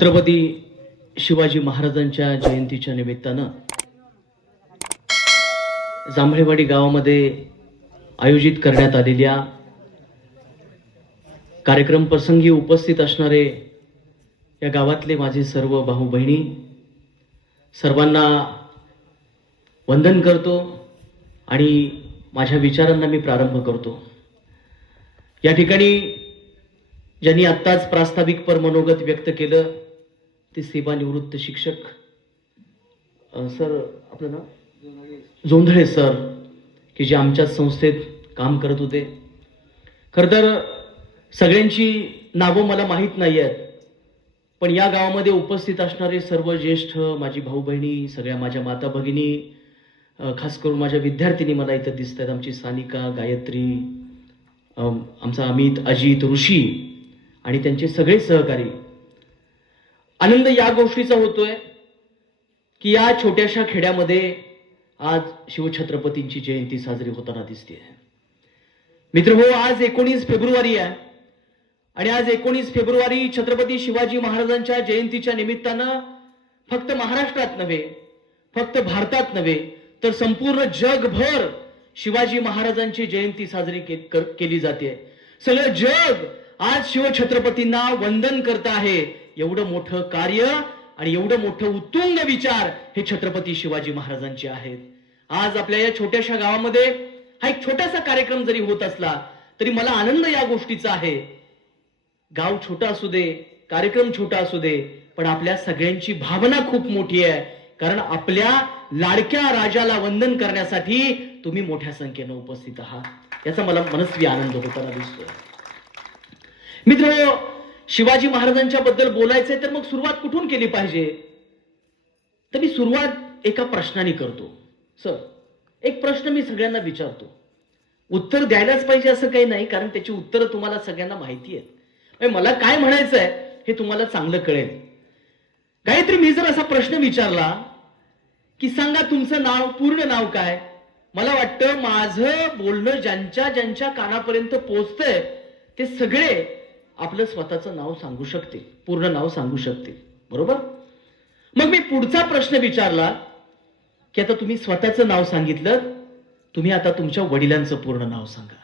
छत्रपती शिवाजी महाराजांच्या जयंतीच्या निमित्तानं जांभळेवाडी गावामध्ये आयोजित करण्यात आलेल्या कार्यक्रम प्रसंगी उपस्थित असणारे या गावातले माझे सर्व भाऊ बहिणी सर्वांना वंदन करतो आणि माझ्या विचारांना मी प्रारंभ करतो। या ठिकाणी ज्यांनी आत्ताच प्रास्ताविकपर मनोगत व्यक्त केलं ते सेवानिवृत्त शिक्षक सर, आपलं नाव जोंधळे सर, की जे आमच्याच संस्थेत काम करत होते। खरं तर सगळ्यांची नावं मला माहीत नाही आहेत, पण या गावामध्ये उपस्थित असणारे सर्व ज्येष्ठ माझी भाऊ बहिणी, सगळ्या माझ्या माता भगिनी, खास करून माझ्या विद्यार्थिनी मला इथं दिसत आहेत। आमची सानिका, गायत्री, आमचा अमित, अजित, ऋषी आणि त्यांचे सगळे सहकारी। आनंद या गोष्टीचा होतोय की या छोट्याशा खेड्यामध्ये आज शिवछत्रपतींची जयंती साजरी होताना दिसते। मित्रहो, आज 19 फेब्रुवारी आहे आणि आज 19 फेब्रुवारी छत्रपती शिवाजी महाराजांच्या जयंतीच्या निमित्तानं फक्त महाराष्ट्रात नव्हे, फक्त भारतात नव्हे, तर संपूर्ण जगभर शिवाजी महाराजांची जयंती साजरी केली जाते। सगळं जग आज शिवछत्रपतींना वंदन करत आहे। एवढं मोठं कार्य आणि एवढं मोठं उत्तुंग विचार हे छत्रपती शिवाजी महाराजांचे आहेत। आज आपल्या या छोट्याशा गावामध्ये हा एक छोटासा कार्यक्रम जरी होत असला तरी मला आनंद या गोष्टीचा आहे। गाव छोटा असू दे, कार्यक्रम छोटा असू दे, पण आपल्या सगळ्यांची भावना खूप मोठी आहे, कारण आपल्या लाडक्या राजाला वंदन करण्यासाठी तुम्ही मोठ्या संख्येने उपस्थित आहात। याचा मला मनस्वी आनंद होताना दिसतोय। मित्र, शिवाजी महाराजांच्या बद्दल बोलायचंय तर मग सुरुवात कुठून केली पाहिजे? तर मी सुरुवात एका प्रश्नाने करतो। सर, एक प्रश्न मी सगळ्यांना विचारतो, उत्तर द्यायलाच पाहिजे असं काही नाही, कारण त्याची उत्तरं तुम्हाला सगळ्यांना माहिती आहेत। मला काय म्हणायचंय हे तुम्हाला चांगलं कळेल। गायत्री, मी जर असा प्रश्न विचारला की सांगा तुमचं नाव, पूर्ण नाव काय, मला वाटतं माझं बोलणं ज्यांच्या ज्यांच्या कानापर्यंत पोहोचतंय ते सगळे आपलं स्वतःचं नाव सांगू शकतील, पूर्ण नाव सांगू शकतील, बरोबर? मग मी पुढचा प्रश्न विचारला की आता तुम्ही स्वतःचं नाव सांगितलं, तुम्ही आता तुमच्या वडिलांचं पूर्ण नाव सांगा।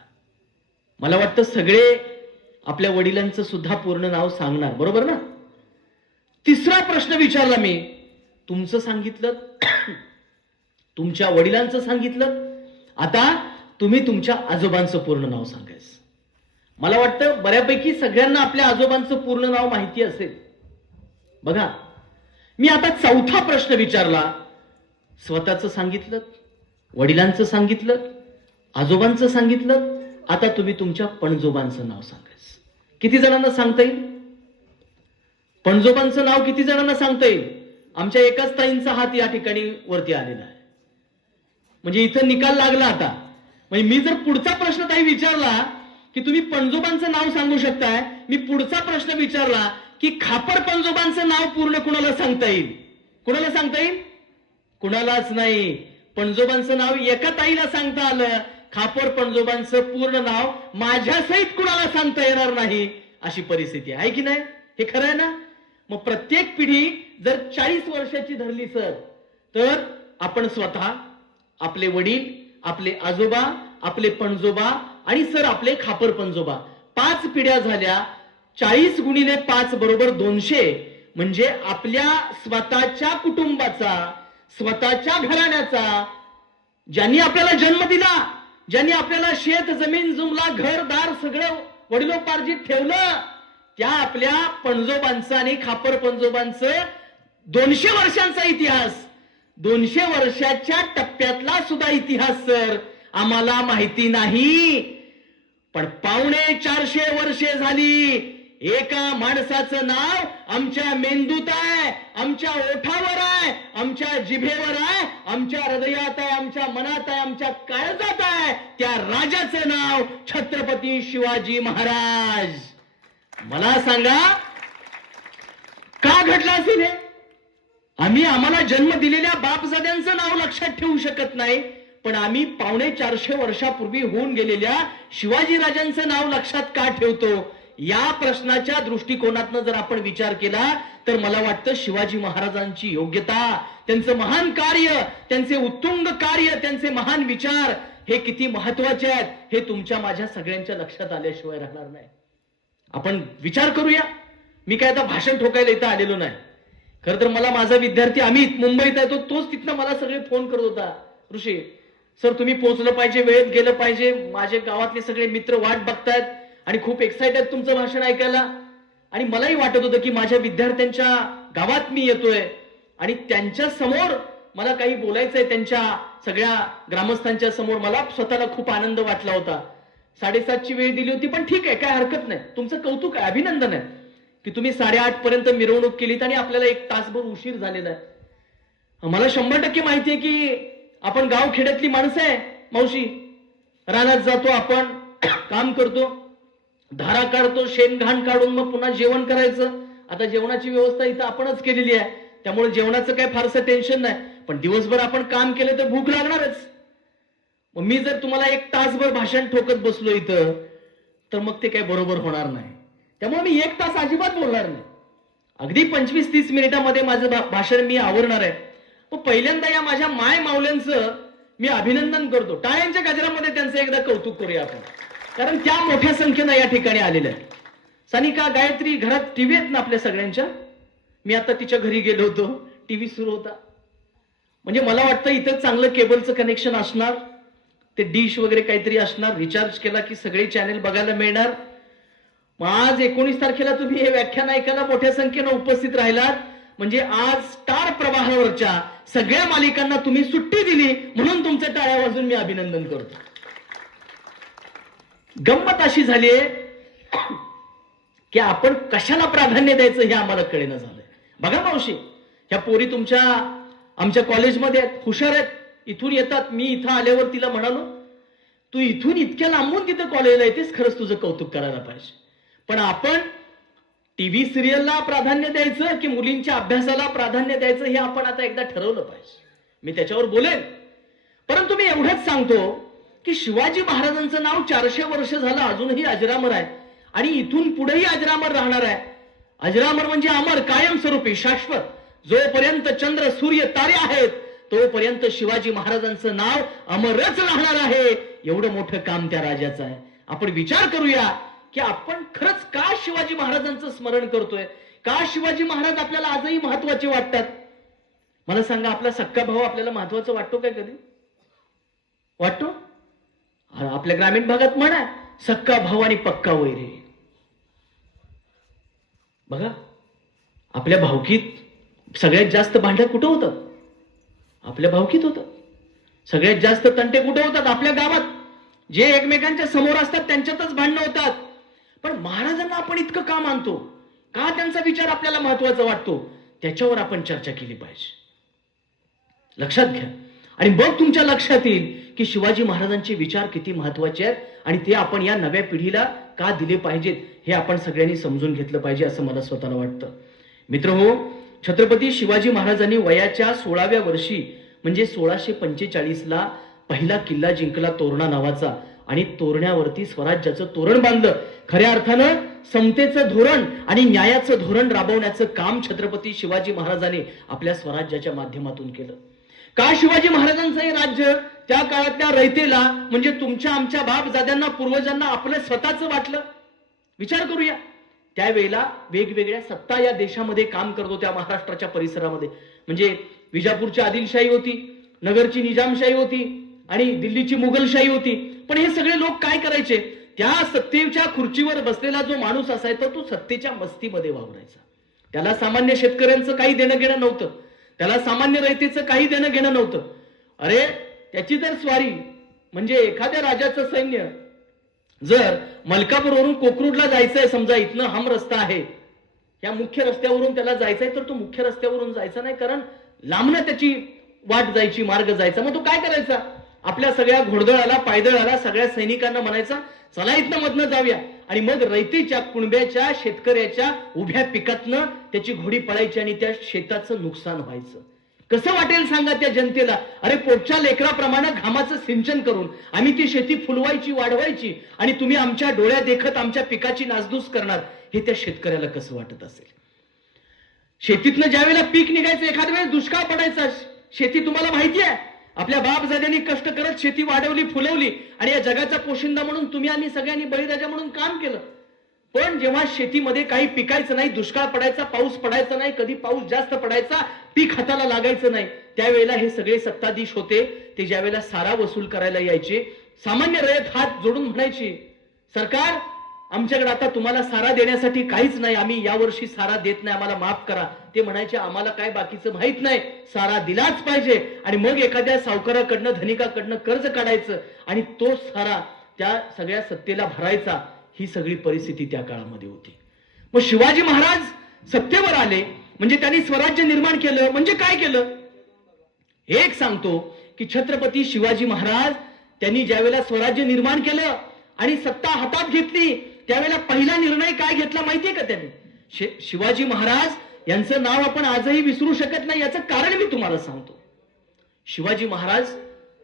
मला वाटतं सगळे आपल्या वडिलांचं सुद्धा पूर्ण नाव सांगणार, बरोबर ना? तिसरा प्रश्न विचारला मी, तुमचं सांगितलं, तुमच्या वडिलांचं सांगितलं, आता तुम्ही तुमच्या आजोबांचं पूर्ण नाव सांगायचं। मला वाटतं बऱ्यापैकी सगळ्यांना आपल्या आजोबांचं पूर्ण नाव माहिती असेल। बघा, मी आता चौथा प्रश्न विचारला, स्वतःचं सांगितलं, वडिलांचं सांगितलं, आजोबांचं सांगितलं, आता तुम्ही तुमच्या पणजोबांचं नाव सांगायचं। किती जणांना सांगता येईल? पणजोबांचं नाव किती जणांना सांगता येईल? आमच्या एकाच ताईंचा हात या ठिकाणी वरती आलेला आहे, म्हणजे इथं निकाल लागला आता। म्हणजे मी जर पुढचा प्रश्न ताई विचारला की तुम्ही पणजोबांचं नाव सांगू शकताय, मी पुढचा प्रश्न विचारला की खापर पणजोबांचं नाव पूर्ण कुणाला सांगता येईल? कुणाला सांगता येईल? कुणालाच नाही। पणजोबांचं नाव एका ताईला सांगता आलं, खापर पणजोबांचं पूर्ण नाव माझ्या सहित कुणाला सांगता येणार नाही, अशी परिस्थिती आहे की नाही? हे खरं आहे ना? मग प्रत्येक पिढी जर 40 वर्षाची धरली सर, तर आपण स्वतः, आपले वडील, आपले आजोबा, आपले पणजोबा आणि सर आपले खापर पणजोबा, 5 पिढ्या झाल्या। 40 गुणिले 5 बरोबर 200, म्हणजे आपल्या स्वतःच्या कुटुंबाचा, स्वतःच्या घराण्याचा, ज्यांनी आपल्याला जन्म दिला, ज्यांनी आपल्याला शेत जमीन जुमला, घरदार सगळं वडिलोपार्जित ठेवलं, त्या आपल्या पणजोबांचं आणि खापर पणजोबांचं 200 वर्षांचा इतिहास, 200 वर्षाच्या टप्प्यातला सुद्धा इतिहास सर आम्हाला माहिती नाही। पण 450 वर्षे झाली एका माणसाचं नाव आमच्या मेंदूत आहे, आमच्या ओठावर आहे, आमच्या जिभेवर आहे, आमच्या हृदयात आहे, आमच्या मनात आहे, आमच्या काळजात आहे। त्या राजाचं नाव छत्रपती शिवाजी महाराज। मला सांगा, का घडलं असेल हे? आम्हाला जन्म दिलेल्या बापजाद्यांचं नाव लक्षात ठेवू शकत नाही, पण आम्ही 450 वर्षापूर्वी होऊन गेलेल्या शिवाजी राजांचं नाव लक्षात का ठेवतो? या प्रश्नाच्या दृष्टिकोनातनं जर आपण विचार केला तर मला वाटतं शिवाजी महाराजांची योग्यता, त्यांचं महान कार्य, त्यांचे उत्तुंग कार्य, त्यांचे महान विचार हे किती महत्वाचे आहेत हे तुमच्या माझ्या सगळ्यांच्या लक्षात आल्याशिवाय राहणार नाही. आपण विचार करूया. मी काय आता भाषण ठोकायला इथं आलेलो नाही. खरं तर मला माझा विद्यार्थी अमित मुंबईत आहे, तोच तिथनं मला सगळे फोन करत होता, ऋषी सर तुम्ही पोहोचलं पाहिजे, वेळेत गेलं पाहिजे, माझे गावातले सगळे मित्र वाट बघतायत आणि खूप एक्साइटेड तुमचं भाषण ऐकायला. आणि मलाही वाटत होतं की माझ्या विद्यार्थ्यांच्या गावात मी येतोय आणि त्यांच्या समोर मला काही बोलायचंय, त्यांच्या सगळ्या ग्रामस्थांच्या समोर. मला स्वतःला खूप आनंद वाटला होता. 7:30ची वेळ दिली होती, पण ठीक आहे, काय हरकत नाही. तुमचं कौतुक आहे, अभिनंदन आहे की तुम्ही 8:30 पर्यंत मिरवणूक केलीत आणि आपल्याला 1 तासभर उशीर झालेला आहे. मला 100% माहिती आहे की आपण गाव खेड्यातली माणसं आहे मावशी. रानात जातो आपण, काम करतो, धारा काढतो, शेण घाण काढून मग पुन्हा जेवण करायचं. आता जेवणाची व्यवस्था इथं आपणच केलेली आहे, त्यामुळे जेवणाचं काही फारसं टेन्शन नाही. पण दिवसभर आपण काम केलं तर भूक लागणारच. मग मी जर तुम्हाला 1 तासभर भाषण ठोकत बसलो इथं तर मग ते काही बरोबर होणार नाही. त्यामुळे मी 1 तास अजिबात बोलणार नाही. अगदी 25-30 मिनिटांमध्ये माझं भाषण मी आवरणार आहे. पण पहिल्यांदा या माझ्या माय माऊल्यांचं मी अभिनंदन करतो. टाळ्यांच्या गजरामध्ये त्यांचं एकदा कौतुक करूया आपण, कारण त्या मोठ्या संख्येनं या ठिकाणी आलेल्या आहेत. सानिका, गायत्री, घरात टीव्ही आहेत ना आपल्या सगळ्यांच्या? मी आता तिच्या घरी गेलो होतो, टीव्ही सुरू होता. म्हणजे मला वाटतं इथं चांगलं केबलचं कनेक्शन असणार, ते डिश वगैरे काहीतरी असणार, रिचार्ज केला की सगळे चॅनेल बघायला मिळणार. मग आज 19 तारखेला तुम्ही हे व्याख्यान ऐकायला मोठ्या संख्येनं उपस्थित राहिलात, म्हणजे आज स्टार प्रवाहावरच्या सगळ्या मालिकांना तुम्ही सुट्टी दिली, म्हणून तुमचं टाळ्या वाजून मी अभिनंदन करतो. गंमत अशी झालीये की आपण कशाला प्राधान्य द्यायचं हे आम्हाला कळेना झालंय. बघा मावशी, ह्या पोरी तुमच्या आमच्या कॉलेजमध्ये आहेत, हुशार आहेत, इथून येतात. मी इथं आल्यावर तिला म्हणालो, तू इथून इतक्या लांबून तिथं कॉलेजला येतेस, खरंच तुझं कौतुक करायला पाहिजे. पण आपण टीव्ही सिरियलला प्राधान्य द्यायचं की मुलींच्या अभ्यासाला प्राधान्य द्यायचं हे आपण आता एकदा ठरवलं पाहिजे. मी त्याच्यावर बोलेन, परंतु मी एवढंच सांगतो की शिवाजी महाराजांचं नाव 400 वर्ष झालं अजूनही अजरामर आहे आणि इथून पुढेही अजरामर राहणार आहे. अजरामर म्हणजे अमर, कायमस्वरूपी, शाश्वत. जोपर्यंत चंद्र सूर्य तारे आहेत तोपर्यंत शिवाजी महाराजांचं नाव अमरच राहणार आहे. एवढं मोठं काम त्या राजाचं आहे. आपण विचार करूया की आपण खरंच का शिवाजी महाराजांचं स्मरण करतोय, का शिवाजी महाराज आपल्याला आजही महत्वाचे वाटतात. मला सांगा, आपला सक्का भाऊ आपल्याला महत्वाचा वाटतो काय? कधी वाटतो? आपल्या ग्रामीण भागात म्हणा, सक्का भाऊ आणि पक्का वैरी. बघा, आपल्या भावकीत सगळ्यात जास्त भांडण कुठं होतात? आपल्या भावकीत होतात. सगळ्यात जास्त तंटे कुठे होतात? आपल्या गावात. जे एकमेकांच्या समोर असतात त्यांच्यातच भांडणं होतात. पण महाराजांना आपण इतकं का मानतो, का त्यांचा विचार आपल्याला महत्वाचा वाटतो, त्याच्यावर आपण चर्चा केली पाहिजे. लक्षात घ्या. आणि मग तुमच्या लक्षात येईल की शिवाजी महाराजांचे विचार किती महत्वाचे आहेत आणि ते आपण या नव्या पिढीला का दिले पाहिजेत हे आपण सगळ्यांनी समजून घेतलं पाहिजे, असं मला स्वतःला वाटतं. मित्रहो, छत्रपती शिवाजी महाराजांनी वयाच्या 16व्या वर्षी म्हणजे 1645ला पहिला किल्ला जिंकला, तोरणा नावाचा, आणि तोरण्यावरती स्वराज्याचं तोरण बांधलं. खऱ्या अर्थानं समतेचं धोरण आणि न्यायाचं धोरण राबवण्याचं काम छत्रपती शिवाजी महाराजांनी आपल्या स्वराज्याच्या माध्यमातून केलं. का शिवाजी महाराजांचं हे राज्य त्या काळातल्या रयतेला म्हणजे तुमच्या आमच्या बापजाद्यांना पूर्वजांना आपलं स्वतःचं वाटलं? विचार करूया. त्यावेळेला वेगवेगळ्या सत्ता या देशामध्ये काम करत होत्या, महाराष्ट्राच्या परिसरामध्ये. म्हणजे विजापूरची आदिलशाही होती, नगरची निजामशाही होती आणि दिल्लीची मुघलशाही होती. पण हे सगळे लोक काय करायचे? त्या सत्तेच्या खुर्चीवर बसलेला जो माणूस असायचा तो सत्तेच्या मस्तीमध्ये वावरायचा. त्याला सामान्य शेतकऱ्यांचं काही देणं घेणं नव्हतं, त्याला सामान्य रयतेचं काही देणं घेणं नव्हतं. अरे, त्याची जर स्वारी म्हणजे एखाद्या राजाचं सैन्य जर मलकापूरवरून कोकरूडला जायचंय, समजा इथनं हम रस्ता आहे, या मुख्य रस्त्यावरून त्याला जायचंय, तर तो मुख्य रस्त्यावरून जायचा नाही, कारण लांबनं त्याची वाट जायची, मार्ग जायचा. मग तो काय करायचा? आपल्या सगळ्या घोडदळाला, पायदळाला, सगळ्या सैनिकांना म्हणायचा, चला इथनं मधनं जाऊया. आणि मग रयतेच्या, कुणब्याच्या, शेतकऱ्याच्या उभ्या पिकातनं त्याची घोडी पळायची आणि त्या शेताचं नुकसान व्हायचं. कसं वाटेल सांगा त्या जनतेला? अरे पोटच्या लेकराप्रमाणे घामाचं सिंचन करून आम्ही ती शेती फुलवायची, वाढवायची, आणि तुम्ही आमच्या डोळ्या देखत आमच्या पिकाची नासधूस करणार, हे त्या शेतकऱ्याला कसं वाटत असेल? शेतीतनं ज्या वेळेला पीक निघायचं, एखाद्या वेळेस दुष्काळ पडायचा, शेती तुम्हाला माहिती आहे, आपल्या बापजाद्यांनी कष्ट करत शेती वाढवली, फुलवली, आणि या जगाचा पोशिंदा म्हणून तुम्ही आम्ही सगळ्यांनी बळीराजा म्हणून काम केलं. पण जेव्हा शेतीमध्ये काही पिकायचं नाही, दुष्काळ पडायचा, पाऊस पडायचा नाही, कधी पाऊस जास्त पडायचा, पीक हाताला लागायचं नाही, त्यावेळेला हे सगळे सत्ताधीश होते, ते ज्या वेळेला सारा वसूल करायला यायचे, सामान्य रयत हात जोडून म्हणायची, सरकार आमच्याकडे आता तुम्हाला सारा देण्यासाठी काहीच नाही, आम्ही यावर्षी सारा देत नाही, आम्हाला माफ करा. ते म्हणायचे आम्हाला काय बाकीचं माहित नाही, सारा दिलाच पाहिजे. आणि मग एखाद्या सावकाराकडनं, धनिकाकडनं कर्ज काढायचं आणि तो सारा त्या सगळ्या सत्तेला भरायचा. ही सगळी परिस्थिती त्या काळामध्ये होती. मग शिवाजी महाराज सत्तेवर आले म्हणजे त्यांनी स्वराज्य निर्माण केलं. म्हणजे काय केलं? एक सांगतो की छत्रपती शिवाजी महाराज त्यांनी ज्यावेळेला स्वराज्य निर्माण केलं आणि सत्ता हातात घेतली, त्यावेळेला पहिला निर्णय काय घेतला माहितीये का त्यांनी? शिवाजी महाराज यांचं नाव आपण आजही विसरू शकत नाही. याचं कारण मी तुम्हाला सांगतो. शिवाजी महाराज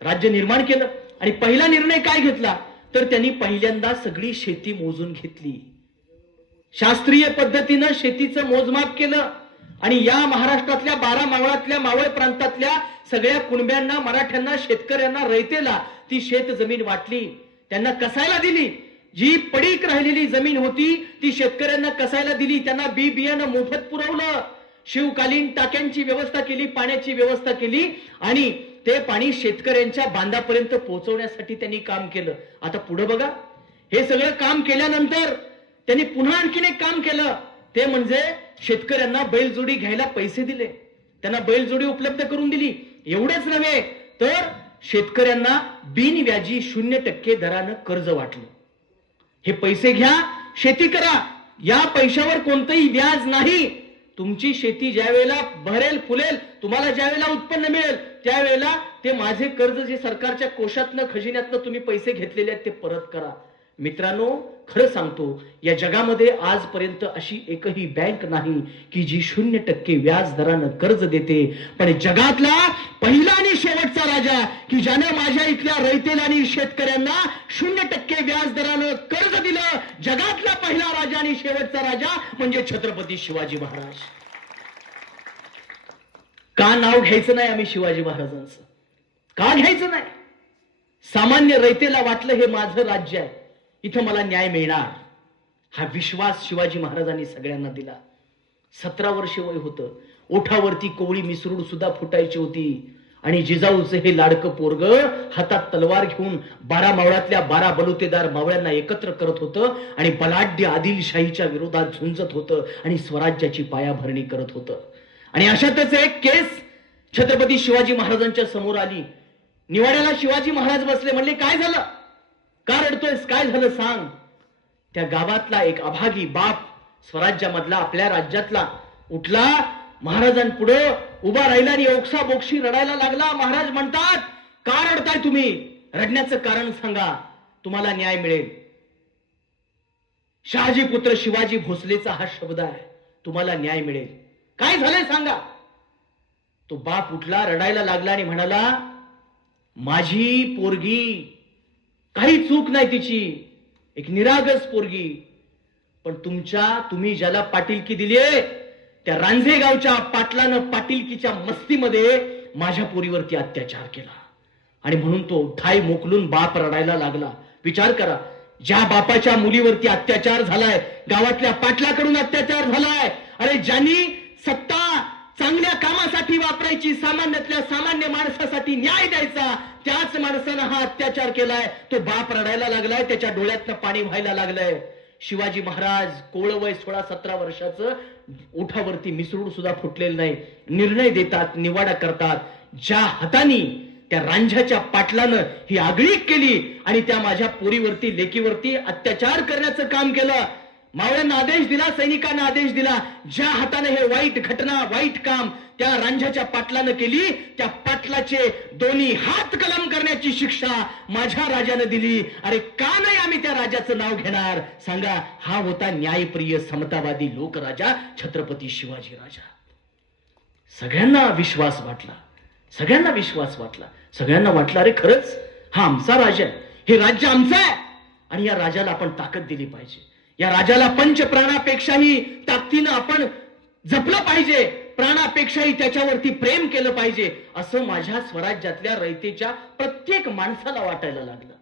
राज्य निर्माण केलं आणि पहिला निर्णय काय घेतला, तर त्यांनी पहिल्यांदा सगळी शेती मोजून घेतली. शास्त्रीय पद्धतीनं शेतीचं मोजमाप केलं आणि या महाराष्ट्रातल्या 12 मावळातल्या, मावळ प्रांतातल्या सगळ्या कुणब्यांना, मराठ्यांना, शेतकऱ्यांना, रयतेला ती शेत जमीन वाटली, त्यांना कसायला दिली. जी पडीक राहिलेली जमीन होती ती शेतकऱ्यांना कसायला दिली, त्यांना बी बियाणं मोफत पुरवलं, शिवकालीन टाक्यांची व्यवस्था केली, पाण्याची व्यवस्था केली आणि ते पाणी शेतकऱ्यांच्या बांधापर्यंत पोहोचवण्यासाठी त्यांनी काम केलं. आता पुढे बघा, हे सगळं काम केल्यानंतर त्यांनी पुन्हा आणखीन एक काम केलं, ते म्हणजे शेतकऱ्यांना बैलजोडी घ्यायला पैसे दिले, त्यांना बैलजोडी उपलब्ध करून दिली. एवढंच नव्हे तर शेतकऱ्यांना बिनव्याजी 0% दरानं कर्ज वाटलं. हे पैसे घ्या, शेती करा, या पैशावर कोणतंही व्याज नाही. तुमची शेती ज्या वेळेला भरेल, फुलेल, तुम्हाला ज्या वेळेला उत्पन्न मिळेल, त्यावेळेला ते माझे कर्ज जे सरकारच्या कोशातनं, खजिन्यातनं तुम्ही पैसे घेतलेले आहेत ते परत करा. मित्रांनो, खरं सांगतो, या जगामध्ये आजपर्यंत अशी एकही बँक नाही की जी 0% व्याज दरानं कर्ज देते. पण जगातला पहिला आणि शेवटचा राजा की ज्यानं माझ्या इथल्या रयतेला आणि शेतकऱ्यांना 0% व्याज दरानं कर्ज दिलं, जगातला पहिला राजा आणि शेवटचा राजा म्हणजे छत्रपती शिवाजी महाराज. का नाव घ्यायचं नाही आम्ही शिवाजी महाराजांचं? का घ्यायचं नाही? सामान्य रयतेला वाटलं हे माझं राज्य आहे, इथं मला न्याय मिळणार, हा विश्वास शिवाजी महाराजांनी सगळ्यांना दिला. 17 वर्ष वय होतं, ओठावरती कोवळी मिसरूड सुद्धा फुटायची होती आणि जिजाऊचं हे लाडकं पोरग हातात तलवार घेऊन 12 मावळातल्या 12 बलुतेदार मावळ्यांना एकत्र करत होतं आणि बलाढ्य आदिलशाहीच्या विरोधात झुंजत होतं आणि स्वराज्याची पायाभरणी करत होतं. आणि अशातच एक केस छत्रपती शिवाजी महाराजांच्या समोर आली. निवाड्याला शिवाजी महाराज बसले, म्हणले काय झालं, का रडतोयस, काय झालं सांग. त्या गावातला एक अभागी बाप, स्वराज्यामधला, आपल्या राज्यातला, उठला, महाराजांपुढे उभा राहिला आणि ओक्सा बोक्षी रडायला लागला. महाराज म्हणतात, का रडताय तुम्ही, रडण्याचं कारण सांगा, तुम्हाला न्याय मिळेल. शहाजी पुत्र शिवाजी भोसलेचा हा शब्द आहे, तुम्हाला न्याय मिळेल. काय झालंय सांगा. तो बाप उठला, रडायला लागला आणि म्हणाला, माझी पोरगी, काही चूक नाही तिची, एक निरागस पोरगी, पण तुम्ही ज्याला पाटीलकी दिलीये त्या रांझे गावच्या पाटलानं पाटीलकीच्या मस्तीमध्ये माझ्या पोरीवरती अत्याचार केला. आणि म्हणून तो ठाई मोकलून बाप रडायला लागला. विचार करा, ज्या बापाच्या मुलीवरती अत्याचार झालाय, गावातल्या पाटलाकडून अत्याचार झालाय, अरे ज्यांनी सत्ता चांगल्या कामासाठी वापरायची, सामान्यातल्या सामान्य माणसासाठी न्याय द्यायचा, त्याच माणसानं हा अत्याचार केलाय. तो बाप रडायला लागलाय, त्याच्या डोळ्यातनं पाणी व्हायला लागलंय. शिवाजी महाराज कोवळं वय 16-17 वर्षाचं, ओठावरती मिसरूड सुद्धा फुटलेलं नाही, निर्णय देतात, निवाडा करतात. ज्या हातानी त्या रांझ्याच्या पाटलानं ही आगळीक केली आणि त्या माझ्या पोरीवरती, लेकीवरती अत्याचार करण्याचं काम केलं, मावळ्यांना आदेश दिला, सैनिकांना आदेश दिला, ज्या हाताने हे वाईट घटना, वाईट काम त्या रांझ्याच्या पाटलानं केली, त्या पाटलाचे दोन्ही हात कलम करण्याची शिक्षा माझ्या राजानं दिली. अरे का नाही आम्ही त्या राजाचं नाव घेणार सांगा. हा होता न्यायप्रिय, समतावादी लोकराजा छत्रपती शिवाजी राजा. सगळ्यांना विश्वास वाटला, सगळ्यांना विश्वास वाटला, सगळ्यांना वाटलं अरे खरंच हा आमचा राजा आहे, हे राज्य आमचं आहे आणि या राजाला आपण ताकद दिली पाहिजे, या राजाला पंचप्राणापेक्षाही ताकदीनं आपण जपलं पाहिजे, प्राणापेक्षाही त्याच्यावरती प्रेम केलं पाहिजे, असं माझ्या स्वराज्यातल्या रयतेच्या प्रत्येक माणसाला वाटायला लागलं.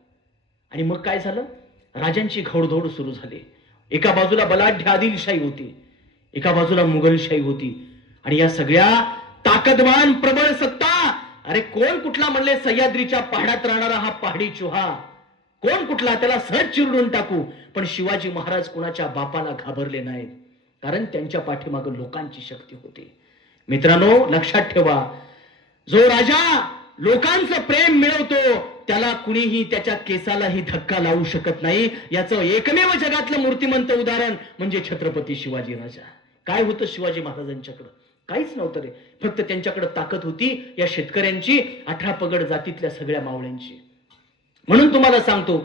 आणि मग काय झालं, राजांची घोडदौड सुरू झाली. एका बाजूला बलाढ्य आदिलशाही होती, एका बाजूला मुघलशाही होती आणि या सगळ्या ताकदवान प्रबळ सत्ता, अरे कोण कुठला म्हणले सह्याद्रीच्या पहाडात राहणारा हा पहाडी चुहा, कोण कुठला त्याला सहज चिरडून टाकू. पण शिवाजी महाराज कुणाच्या बापाला घाबरले नाहीत, कारण त्यांच्या पाठीमागे लोकांची शक्ती होती. मित्रांनो लक्षात ठेवा, जो राजा लोकांचं प्रेम मिळवतो त्याला कुणीही त्याच्या केसालाही धक्का लावू शकत नाही. याचं एकमेव जगातलं मूर्तिमंत उदाहरण म्हणजे छत्रपती शिवाजी राजा. काय होतं शिवाजी महाराजांच्याकडं? काहीच नव्हतं रे, फक्त त्यांच्याकडे ताकद होती या शेतकऱ्यांची, 18 पगड जातीतल्या सगळ्या मावळ्यांची. म्हणून तुम्हाला सांगतो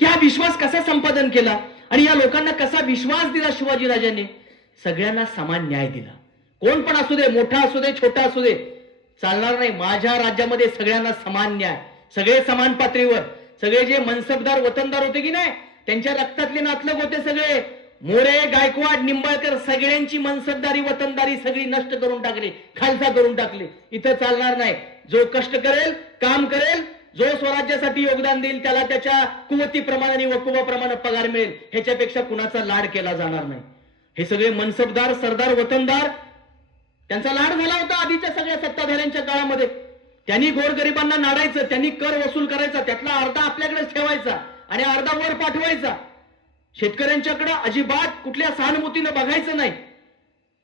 की हा विश्वास कसा संपादन केला आणि या लोकांना कसा विश्वास दिला शिवाजी राजांनी. सगळ्यांना समान न्याय दिला, कोण पण असू दे, मोठा असू दे, छोटा असू दे, चालणार नाही. माझ्या राज्यामध्ये सगळ्यांना समान न्याय, सगळे समान पातळीवर. सगळे जे मनसबदार वतनदार होते की नाही, त्यांच्या रक्तातले नातलग होते सगळे, मोरे, गायकवाड, निंबाळकर, सगळ्यांची मनसबदारी वतनदारी सगळी नष्ट करून टाकली, खालसा करून टाकली. इथं चालणार नाही. जो कष्ट करेल, काम करेल, जो स्वराज्यासाठी योगदान देईल त्याला त्याच्या कुवतीप्रमाणे आणि वकुवाप्रमाणे पगार मिळेल, ह्याच्यापेक्षा कुणाचा लाड केला जाणार नाही. हे सगळे मनसबदार, सरदार, वतनदार, त्यांचा लाड झाला होता आधीच्या सगळ्या सत्ताधाऱ्यांच्या काळामध्ये. त्यांनी गोरगरिबांना नाडायचं, त्यांनी कर वसूल करायचा, त्यातला अर्धा आपल्याकडेच ठेवायचा आणि अर्धा वर पाठवायचा. शेतकऱ्यांच्याकडे अजिबात कुठल्या सहानुभूतीनं बघायचं नाही.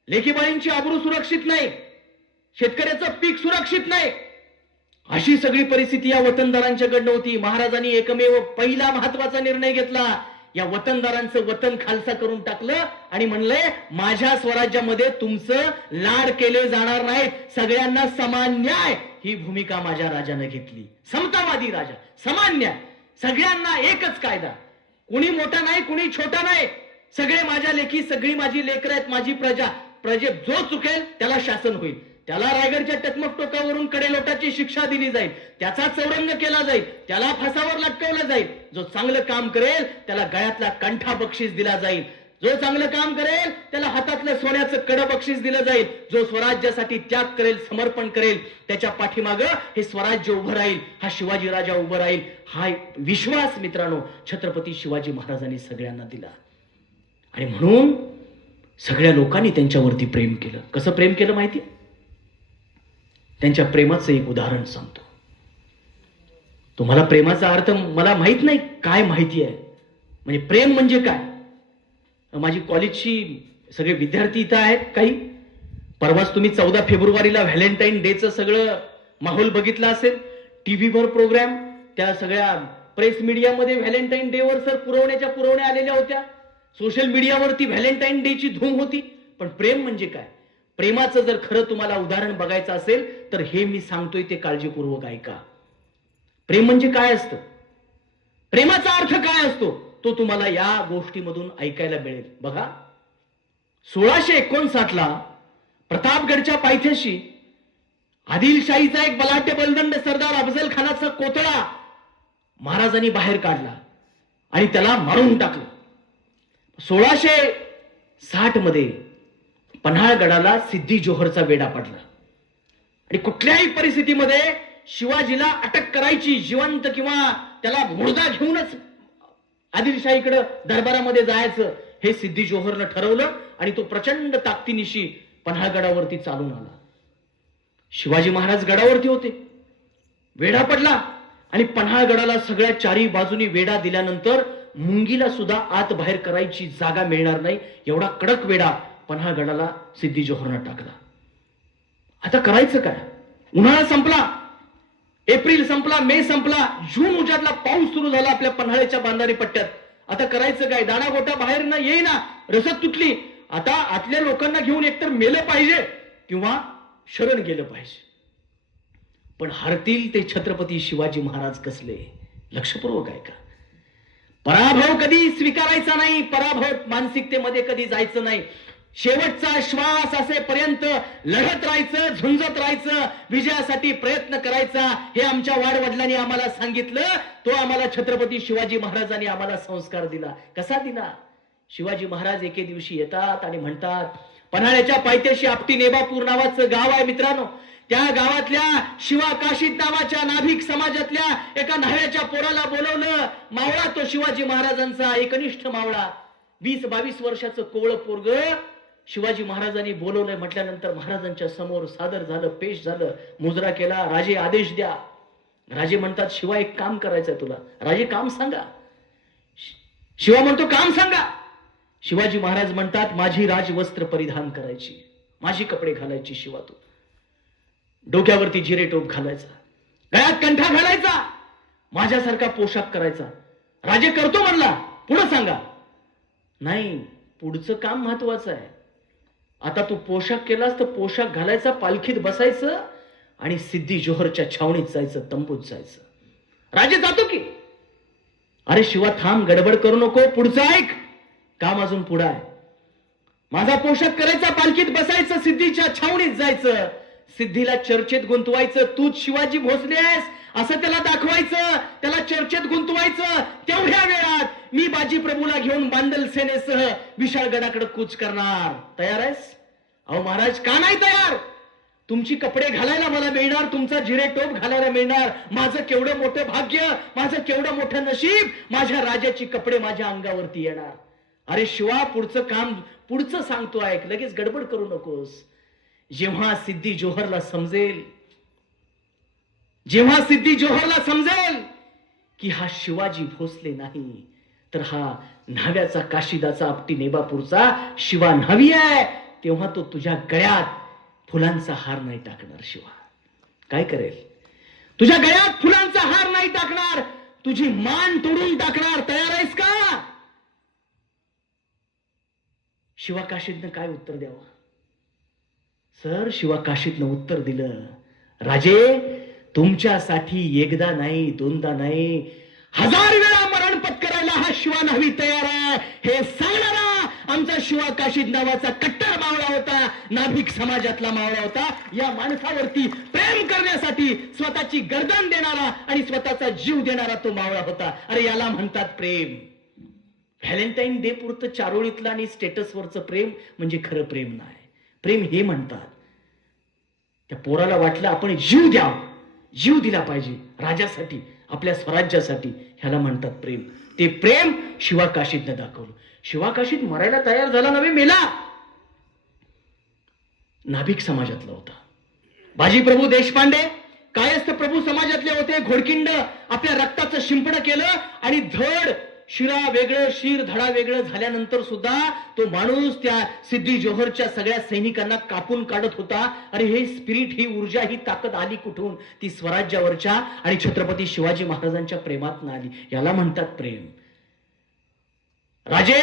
लेकीबाळींची आबरू सुरक्षित नाही, शेतकऱ्याचं पीक सुरक्षित नाही, अशी सगळी परिस्थिती या वतनदारांच्याकडनं होती. महाराजांनी एकमेव पहिला महत्वाचा निर्णय घेतला, या वतनदारांचं वतन खालसा करून टाकलं आणि म्हणलंय माझ्या स्वराज्यामध्ये तुमचं लाड केले जाणार नाहीत, सगळ्यांना समान न्याय. ही भूमिका माझ्या राजाने घेतली. समतावादी राजा, समान न्याय, सगळ्यांना एकच कायदा, कुणी मोठा नाही, कुणी छोटा नाही, सगळे माझ्या लेखी, सगळी माझी लेकरं आहेत, माझी प्रजा. प्रजेत जो चुकेल त्याला शासन होईल, त्याला रायगडच्या टकमक टोकावरून कडेलोटाची शिक्षा दिली जाईल, त्याचा चौरंग केला जाईल, त्याला फासावर लटकवलं जाईल. जो चांगलं काम करेल त्याला गळ्यातला कंठा बक्षीस दिला जाईल, जो चांगलं काम करेल त्याला हातातलं सोन्याचं कडं बक्षीस दिलं जाईल, जो स्वराज्यासाठी त्याग करेल, समर्पण करेल, त्याच्या पाठीमागं हे स्वराज्य उभं राहील, हा शिवाजी राजा उभं राहील. हा विश्वास मित्रांनो छत्रपती शिवाजी महाराजांनी सगळ्यांना दिला आणि म्हणून सगळ्या लोकांनी त्यांच्यावरती प्रेम केलं. कसं प्रेम केलं माहिती? त्यांच्या प्रेमाचं एक उदाहरण सांगतो तुम्हाला. प्रेमाचा अर्थ मला माहित नाही काय माहिती आहे, म्हणजे प्रेम म्हणजे काय. माझी कॉलेजची सगळे विद्यार्थी इथं आहेत काही. परवाच तुम्ही 14 फेब्रुवारीला व्हॅलेंटाईन डेचं सगळं माहोल बघितला असेल, टीव्हीवर प्रोग्राम, त्या सगळ्या प्रेस मीडियामध्ये व्हॅलेंटाईन डे वर सर पुरवण्या आलेल्या होत्या. सोशल मीडियावरती व्हॅलेंटाईन डे ची धूम होती. पण प्रेम म्हणजे काय, प्रेमाचं जर खरं तुम्हाला उदाहरण बघायचं असेल तर हे मी सांगतोय ते काळजीपूर्वक ऐका. प्रेम म्हणजे काय असतं, प्रेमाचा अर्थ काय असतो, तो तुम्हाला या गोष्टीमधून ऐकायला मिळेल. बघा, 1659 प्रतापगडच्या पायथ्याशी आदिलशाहीचा एक बलाढ्य बलदंड सरदार अफजल खानाचा कोतळा महाराजांनी बाहेर काढला आणि त्याला मारून टाकलं. 1660 मध्ये पन्हाळगडाला सिद्धी जोहरचा वेढा पडला आणि कुठल्याही परिस्थितीमध्ये शिवाजीला अटक करायची, जिवंत किंवा त्याला मुर्दा घेऊनच आदिलशाहीकडे दरबारामध्ये जायचं, हे सिद्धी जोहरनं ठरवलं आणि तो प्रचंड ताकदीनिशी पन्हाळगडावरती चालून आला. शिवाजी महाराज गडावरती होते, वेढा पडला आणि पन्हाळगडाला सगळ्या चारी बाजूनी वेढा दिल्यानंतर मुंगीला सुद्धा आत बाहेर करायची जागा मिळणार नाही, एवढा कडक वेढा पन्हाळगडाला सिद्धी जोहरनं टाकला. आता करायचं काय? उन्हाळा संपला, एप्रिल संपला, मे संपला, जून उजाडला, पाऊस सुरू झाला आपल्या पन्हाळ्याच्या बांधारी पट्ट्यात. आता करायचं काय? दाणा गोटा बाहेर न येईना, रसद तुटली. आता आतल्या लोकांना घेऊन एकतर मेलं पाहिजे किंवा शरण गेलं पाहिजे. पण हरतील ते छत्रपती शिवाजी महाराज कसले, लक्षपूर्वक ऐका. पराभव कधी स्वीकारायचा नाही, पराभव मानसिकतेमध्ये कधी जायचं नाही. शेवटचा श्वास असेपर्यंत लढत राहायचं, झुंजत राहायचं, विजयासाठी प्रयत्न करायचा, हे आमच्या वाडवडिलांनी आम्हाला सांगितलं. तो आम्हाला छत्रपती शिवाजी महाराजांनी आम्हाला संस्कार दिला. कसा दिला? शिवाजी महाराज एके दिवशी येतात आणि म्हणतात, पन्हाळ्याच्या पायथ्याशी आपटी नेबापूर नावाचं गाव आहे मित्रांनो. त्या गावातल्या शिवा काशीद नावाच्या नाभिक समाजातल्या एका न्हाव्याच्या पोराला बोलवलं. मावळा तो शिवाजी महाराजांचा एकनिष्ठ मावळा, 20-22 वर्षाचं कोवळं पोरग शिवाजी महाराजांनी बोलवलंय. म्हटल्यानंतर महाराजांच्या समोर सादर झालं, पेश झालं, मुजरा केला. राजे आदेश द्या. राजे म्हणतात, शिवा एक काम करायचंय तुला. राजे काम सांगा. शिवा म्हणतो काम सांगा. शिवाजी महाराज म्हणतात, माझी राजवस्त्र परिधान करायची, माझी कपडे घालायची. शिवा तू डोक्यावरती जिरे टोप घालायचा, गळ्यात कंठा घालायचा, माझ्यासारखा पोशाख करायचा. राजे करतो म्हणला, पुढे सांगा. नाही, पुढचं काम महत्वाचं आहे. आता तू पोशाख केलास तर पोशाख घालायचा, पालखीत बसायचं आणि सिद्धी जोहरच्या छावणीत जायचं, तंबूत जायचं. राजे जातो की. अरे शिवा थांब, गडबड करू नको, पुढचं ऐक. काम अजून पुढं आहे. माझा पोशाख करायचा, पालखीत बसायचं, सिद्धीच्या छावणीत जायचं, सिद्धीला चर्चेत गुंतवायचं. तूच शिवाजी भोसले आहेस असं त्याला दाखवायचं, त्याला चर्चेत गुंतवायचं. तेवढ्या वेळात मी बाजी प्रभूला घेऊन बांदल सेनेसह विशाळगडाकडे कूच करणार. तयार आहेस? अहो महाराज, का नाही तयार? तुमची कपडे घालायला मला मिळणार, तुमचा जिरे टोप घालायला मिळणार. माझं केवढं मोठं भाग्य, माझं केवढं मोठं नशीब, माझ्या राजाची कपडे माझ्या अंगावरती येणार. अरे शिवा, पुढचं काम पुढचं सांगतो ऐक, लगेच गडबड करू नकोस. जेव्हा सिद्धी जोहरला समजेल, जेव्हा सिद्धी जोहरला समजेल की हा शिवाजी भोसले नाही, तर हा न्हाव्याचा, काशिदाचा, आपटी नेबापूरचा शिवा न्हावी आहे, तेव्हा तो तुझ्या गळ्यात फुलांचा हार नाही टाकणार. शिवा काय करेल? तुझ्या गळ्यात फुलांचा हार नाही टाकणार, तुझी मान तोडून टाकणार. तयार आहेस का? शिवा काशीदनं काय उत्तर द्यावं? सर, शिवा काशीदनं उत्तर दिलं, राजे तुमच्यासाठी एकदा नाही, दोनदा नाही, 1000 वेळा मरण पत्करायला हा शिवा न्हावी तयार आहे. हे सांगणारा आमचा शिवा काशीद नावाचा कट्टर मावळा होता, नाभिक समाजातला मावळा होता. या माणसावरती प्रेम करण्यासाठी स्वतःची गर्दन देणारा आणि स्वतःचा जीव देणारा तो मावळा होता. अरे याला म्हणतात प्रेम. व्हॅलेंटाईन डे पुरतं चारोळीतलं आणि स्टेटसवरचं प्रेम म्हणजे खरं प्रेम नाही. प्रेम हे म्हणतात, त्या पोराला वाटलं आपण जीव द्यावा, जीव दिला पाहिजे राजासाठी, आपल्या स्वराज्यासाठी, ह्याला म्हणतात प्रेम. ते प्रेम शिवा काशीदनं दाखवलं. शिवा काशीद मरायला तयार झाला नव्हे, मेला. नाभिक समाजातला होता. बाजीप्रभू देशपांडे कायस्थ प्रभू समाजातले होते. घोडकिंड आपल्या रक्ताचं शिंपण केलं आणि धड शिरा वेगळं, शिर धडा वेगळं झाल्यानंतर सुद्धा तो माणूस त्या सिद्धी जोहरच्या सगळ्या सैनिकांना कापून काढत होता. अरे हे स्पिरिट, ही ऊर्जा, ही ताकद आली कुठून? ती स्वराज्यावरच्या आणि छत्रपती शिवाजी महाराजांच्या प्रेमातनं आली. याला म्हणतात प्रेम. राजे,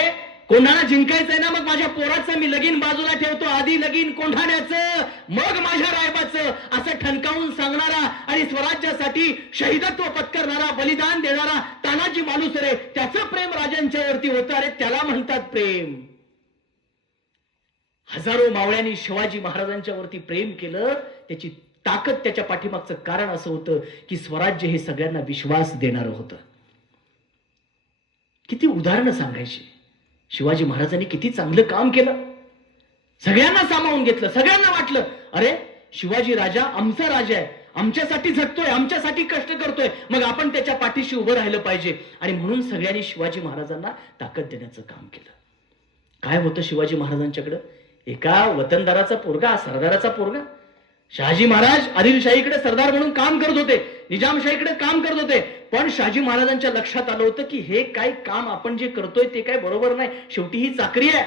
कोंढाणा जिंकायचंय ना, मग माझ्या पोराचं मी लगीन बाजूला ठेवतो, आधी लगीन कोंढाण्याचं, मग माझ्या रायबाचं, असं ठणकावून सांगणारा आणि स्वराज्यासाठी शहीदत्व पत्करणारा, बलिदान देणारा तानाजी मालुसरे, त्याचं प्रेम राजांच्या वरती होतं. अरे त्याला म्हणतात प्रेम. हजारो मावळ्यांनी शिवाजी महाराजांच्या वरती प्रेम केलं. त्याची ताकद, त्याच्या पाठीमागचं कारण असं होतं की स्वराज्य हे सगळ्यांना विश्वास देणारं होतं. किती उदाहरणं सांगायची. शिवाजी महाराजांनी किती चांगलं काम केलं, सगळ्यांना सामावून घेतलं. सगळ्यांना वाटलं अरे शिवाजी राजा आमचा राजा आहे, आमच्यासाठी झटतोय, आमच्यासाठी कष्ट करतोय, मग आपण त्याच्या पाठीशी उभं राहिलं पाहिजे. आणि म्हणून सगळ्यांनी शिवाजी महाराजांना ताकद देण्याचं काम केलं. काय होतं शिवाजी महाराजांच्याकडं? एका वतनदाराचा पोरगा, सरदाराचा पोरगा. शहाजी महाराज आदिलशाहीकडे सरदार म्हणून काम करत होते, निजामशाहीकडे काम करत होते. पण शहाजी महाराजांच्या लक्षात आलं होतं की हे काय काम आपण जे करतोय ते काय बरोबर नाही. शेवटी ही चाकरी आहे,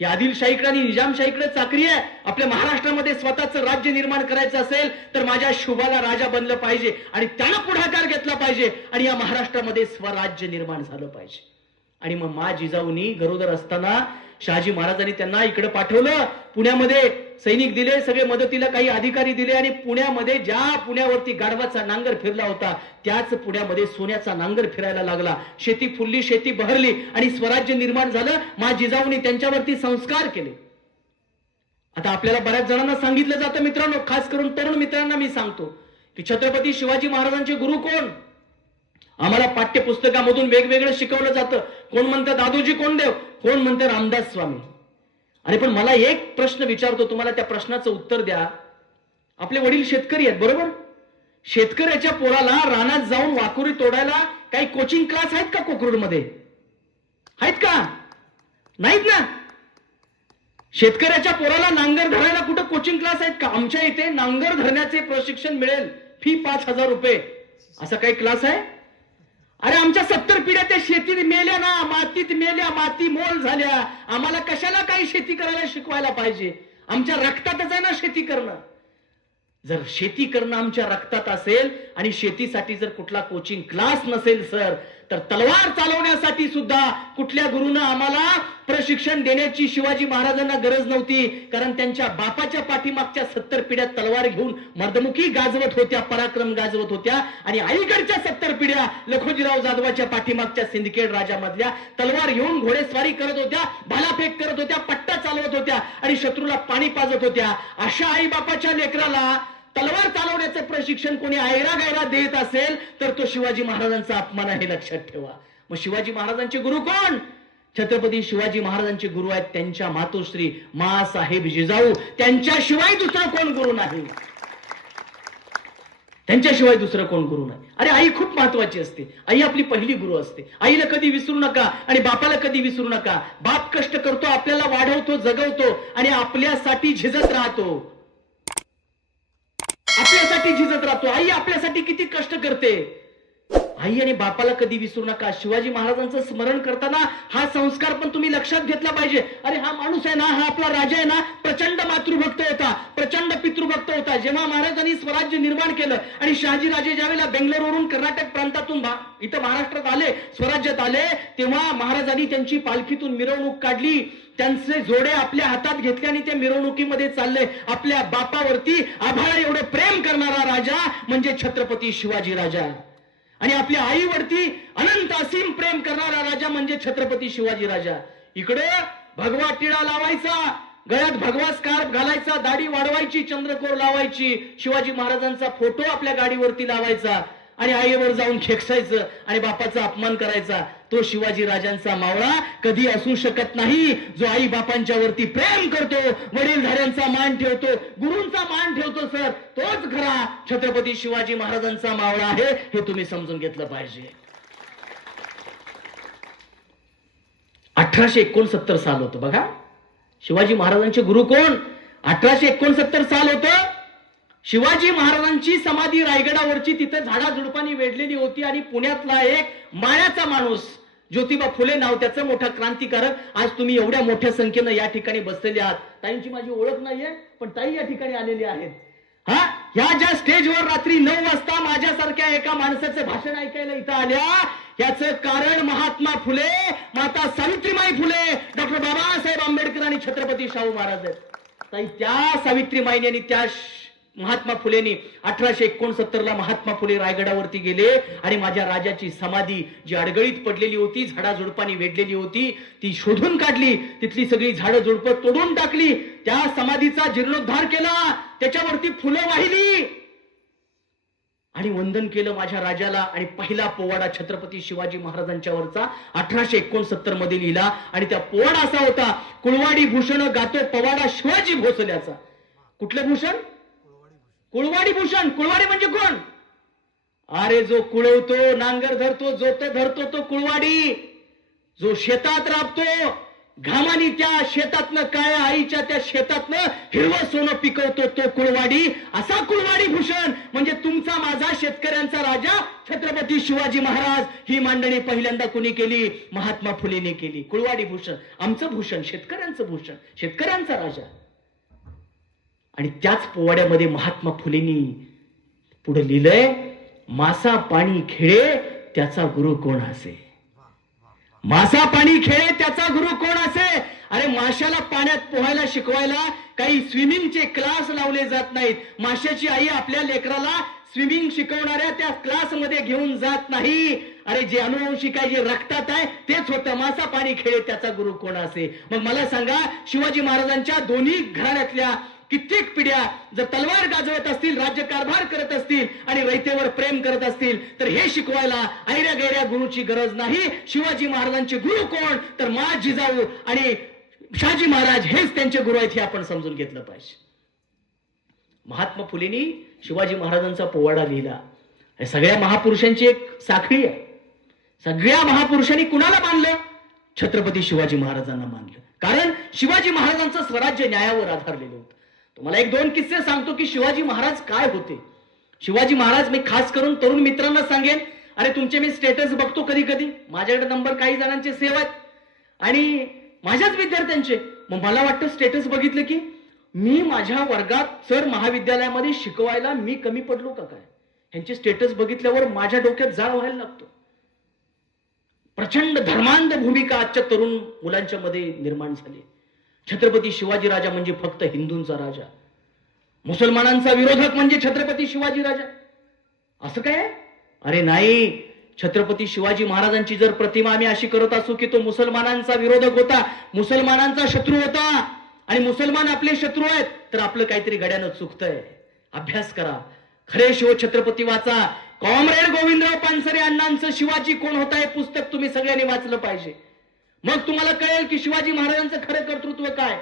ही आदिलशाहीकडे आणि निजामशाहीकडे चाकरी आहे. आपल्या महाराष्ट्रामध्ये स्वतःचं राज्य निर्माण करायचं असेल तर माझ्या शुभाला राजा बनलं पाहिजे आणि त्यानं पुढाकार घेतला पाहिजे आणि या महाराष्ट्रामध्ये स्वराज्य निर्माण झालं पाहिजे. आणि मग मा जिजाऊनी गरोदर असताना शहाजी महाराजांनी त्यांना इकडे पाठवलं. पुण्यामध्ये सैनिक दिले, सगळे मदतीला काही अधिकारी दिले आणि पुण्यामध्ये ज्या पुण्यावरती गाढवाचा नांगर फिरला होता त्याच पुण्यामध्ये सोन्याचा नांगर फिरायला लागला. शेती फुलली, शेती बहरली आणि स्वराज्य निर्माण झालं. मा जिजाऊनी त्यांच्यावरती संस्कार केले. आता आपल्याला बऱ्याच जणांना सांगितलं जातं मित्रांनो, खास करून तरुण मित्रांना मी सांगतो की छत्रपती शिवाजी महाराजांचे गुरु कोण. आम्हाला पाठ्यपुस्तकामधून वेगवेगळं शिकवलं जातं. कोण म्हणतं दादोजी कोंडदेव, कोण म्हणतं रामदास स्वामी. आणि पण मला एक प्रश्न विचारतो, तुम्हाला त्या प्रश्नाचं उत्तर द्या. आपले वडील शेतकरी आहेत बरोबर. शेतकऱ्याच्या पोराला रानात जाऊन वाकुरी तोडायला काही कोचिंग क्लास आहेत का कोकरूडमध्ये? आहेत का? नाहीत ना. शेतकऱ्याच्या पोराला नांगर धरायला कुठं कोचिंग क्लास आहेत का? आमच्या इथे नांगर धरण्याचे प्रशिक्षण मिळेल, फी 5,000 रुपये. असा काही क्लास आहे? अरे आमच्या 70 पिढ्या त्या शेतीत मेल्या ना, मातीत मेल्या, माती मोल झाल्या. आम्हाला कशाला काही शेती करायला शिकवायला पाहिजे? आमच्या रक्तातच आहे ना शेती करणं. जर शेती करणं आमच्या रक्तात असेल आणि शेतीसाठी जर कुठला कोचिंग क्लास नसेल सर, तर तलवार चालवण्यासाठी सुद्धा कुठल्या गुरुनं आम्हाला प्रशिक्षण देण्याची शिवाजी महाराजांना गरज नव्हती. कारण त्यांच्या बापाच्या पाठीमागच्या 70 पिढ्या तलवार घेऊन मर्दमुखी गाजवत होत्या, पराक्रम गाजवत होत्या. आणि अलीकडच्या 70 पिढ्या लखोजीराव जाधवाच्या पाठीमागच्या सिंदखेड राजामधल्या तलवार घेऊन घोडेस्वारी करत होत्या, भालाफेक करत होत्या, पट्टा चालवत होत्या आणि शत्रूला पाणी पाजत होत्या. अशा आई बापाच्या लेकराला तलवार चालवण्याचं प्रशिक्षण कोणी आयरा गायरा देत असेल तर तो शिवाजी महाराजांचा अपमान आहे, लक्षात ठेवा. मग शिवाजी महाराजांचे गुरु कोण? छत्रपती शिवाजी महाराजांचे गुरु आहेत त्यांच्या मातोश्री माँसाहेब जिजाऊ. त्यांच्याशिवाय दुसरं कोण गुरु नाही. त्यांच्याशिवाय दुसरं कोण गुरु नाही. अरे आई खूप महत्वाची असते. आई आपली पहिली गुरु असते. आईला कधी विसरू नका आणि बापाला कधी विसरू नका. बाप कष्ट करतो, आपल्याला वाढवतो, जगवतो आणि आपल्यासाठी झिजत राहतो. आपल्यासाठी झिजत राहतो. आई आपल्यासाठी किती कष्ट करते. आई आणि बापाला कधी विसरू नका. शिवाजी महाराजांचं स्मरण करताना हा संस्कार पण तुम्ही लक्षात घेतला पाहिजे. अरे हा माणूस आहे ना, हा आपला राजा आहे ना, प्रचंड मातृभक्त होता, प्रचंड पितृभक्त होता. जेव्हा महाराजांनी स्वराज्य निर्माण केलं आणि शहाजी राजे ज्यावेळेला बेंगलोरवरून कर्नाटक प्रांतातून इथं महाराष्ट्रात आले, स्वराज्यात आले, तेव्हा महाराजांनी त्यांची पालखीतून मिरवणूक काढली. त्यांचे जोडे आपल्या हातात घेतले आणि त्या मिरवणुकीमध्ये चालले. आपल्या बापावरती आभाळा एवढं प्रेम करणारा राजा म्हणजे छत्रपती शिवाजी राजा. आणि आपल्या आईवरती अनंत असीम प्रेम करणारा राजा म्हणजे छत्रपती शिवाजी राजा. इकडे भगवा टिळा लावायचा, गळ्यात भगवा स्कार्फ घालायचा, दाढी वाढवायची, चंद्रकोर लावायची, शिवाजी महाराजांचा फोटो आपल्या गाडीवरती लावायचा आणि आईवर जाऊन खेकसायचं आणि बापाचा अपमान करायचा. तो शिवाजी राजांचा मावळा कधी असू शकत नाही जो आई बापांच्या वरती प्रेम करतो, वडीलधाऱ्यांचा मान ठेवतो, गुरूंचा मान ठेवतो. सर तोच खरा छत्रपती शिवाजी महाराजांचा मावळा आहे, हे तुम्ही समजून घेतलं पाहिजे. 1869 साल होतं बघा. शिवाजी महाराजांचे गुरु कोण? 1869 साल होतं. शिवाजी महाराजांची समाधी रायगडावरची तिथं झाडाझुडपांनी वेढलेली होती आणि पुण्यातला एक मायाचा माणूस ज्योतिबा फुले नाव त्याचं, मोठा क्रांतिकारक. आज तुम्ही एवढ्या मोठ्या संख्येनं या ठिकाणी बसलेले आहात. ताईंची माझी ओळख नाहीये पण ताई या ठिकाणी आलेली आहेत. हा ह्या ज्या स्टेजवर रात्री 9 वाजता माझ्यासारख्या एका माणसाचं भाषण ऐकायला इथं आल्या, याचं कारण महात्मा फुले, माता सावित्रीमाई फुले, डॉक्टर बाबासाहेब आंबेडकर आणि छत्रपती शाहू महाराज आहेत. ताई त्या सावित्रीमाईने आणि त्या महात्मा फुलेनी 1869 ला महात्मा फुले रायगडावरती गेले आणि माझ्या राजाची समाधी जी अडगळीत पडलेली होती, झाडाझुडपांनी वेढलेली होती, ती शोधून काढली. तिथली सगळी झाडं झुडपं तोडून टाकली. त्या समाधीचा जीर्णोद्धार केला, त्याच्यावरती फुलं वाहिली आणि वंदन केलं माझ्या राजाला. आणि पहिला पोवाडा छत्रपती शिवाजी महाराजांच्यावरचा 1869 मध्ये लिहिला आणि त्या पोवाडा असा होता, कुळवाडी भूषण गातो पवाडा शिवाजी भोसल्याचा. कुठलं भूषण? कुळवाडी भूषण. कुळवाडी म्हणजे कोण? अरे जो कुळवतो, नांगर धरतो, जोत धरतो तो कुळवाडी. जो शेतात राबतो, घामानी त्या शेतातनं, काळ्या आईच्या त्या शेतातनं हिरवं सोनं पिकवतो तो कुळवाडी. असा कुळवाडी भूषण म्हणजे तुमचा माझा शेतकऱ्यांचा राजा छत्रपती शिवाजी महाराज. ही मांडणी पहिल्यांदा कुणी केली? महात्मा फुलेने केली. कुळवाडी भूषण आमचं भूषण, शेतकऱ्यांचं भूषण, शेतकऱ्यांचा राजा. आणि त्याच पोवाड्यामध्ये महात्मा फुलेंनी पुढे लिहिलंय, मासा पाणी खेळे त्याचा गुरु कोण असे. मासा पाणी खेळे त्याचा गुरु कोण असे. अरे माशाला पाण्यात पोहायला शिकवायला काही स्विमिंगचे क्लास लावले जात नाहीत. माशाची आई आपल्या लेकराला स्विमिंग शिकवणाऱ्या त्या क्लासमध्ये घेऊन जात नाही. अरे जे अनुवंशिक आहे, जे रक्तात आहे तेच होतं. मासा पाणी खेळे त्याचा गुरु कोण असे? मग मला सांगा, शिवाजी महाराजांच्या दोन्ही घराण्यातल्या कित्येक पिढ्या जर तलवार गाजवत असतील, राज्यकारभार करत असतील आणि रयतेवर प्रेम करत असतील, तर हे शिकवायला ऐऱ्या गैऱ्या गुरुची गरज नाही. शिवाजी महाराजांचे गुरु कोण? तर मा जिजाऊ आणि शहाजी महाराज हेच त्यांचे गुरु आहेत, हे आपण समजून घेतलं पाहिजे. महात्मा फुलेंनी शिवाजी महाराजांचा पोवाडा लिहिला. हे सगळ्या महापुरुषांची एक साखळी आहे. सगळ्या महापुरुषांनी कुणाला मानलं? छत्रपती शिवाजी महाराजांना मानलं. कारण शिवाजी महाराजांचं स्वराज्य न्यायावर आधारलेलं होतं. तुम्हाला एक दोन किस्से सांगतो की शिवाजी महाराज काय होते. शिवाजी महाराज, मी खास करून तरुण मित्रांना सांगेन, अरे तुमचे मी स्टेटस बघतो कधी कधी, माझ्याकडे नंबर काही जणांचे सेव्ह आहेत आणि माझ्याच विद्यार्थ्यांचे. मग मला वाटतं स्टेटस बघितलं की मी माझ्या वर्गात सर महाविद्यालयामध्ये शिकवायला मी कमी पडलो का काय? ह्यांचे स्टेटस बघितल्यावर माझ्या डोक्यात जाळ व्हायला लागतो. प्रचंड धर्मांध भूमिका आजच्या तरुण मुलांच्या मध्ये निर्माण झाली. छत्रपती शिवाजी राजा म्हणजे फक्त हिंदूंचा राजा, मुसलमानांचा विरोधक म्हणजे छत्रपती शिवाजी राजा असं काय? अरे नाही, छत्रपती शिवाजी महाराजांची जर प्रतिमा आम्ही अशी करत असू की तो मुसलमानांचा विरोधक होता, मुसलमानांचा शत्रू होता आणि मुसलमान आपले शत्रू आहेत, तर आपलं काहीतरी गड्यानं चुकतंय. अभ्यास करा, खरे शिवछत्रपती वाचा. कॉम्रेड गोविंदराव पानसरे अण्णांचं शिवाजी कोण होता हे पुस्तक तुम्ही सगळ्यांनी वाचलं पाहिजे. मग तुम्हाला कळेल की शिवाजी महाराजांचं खरं कर्तृत्व काय.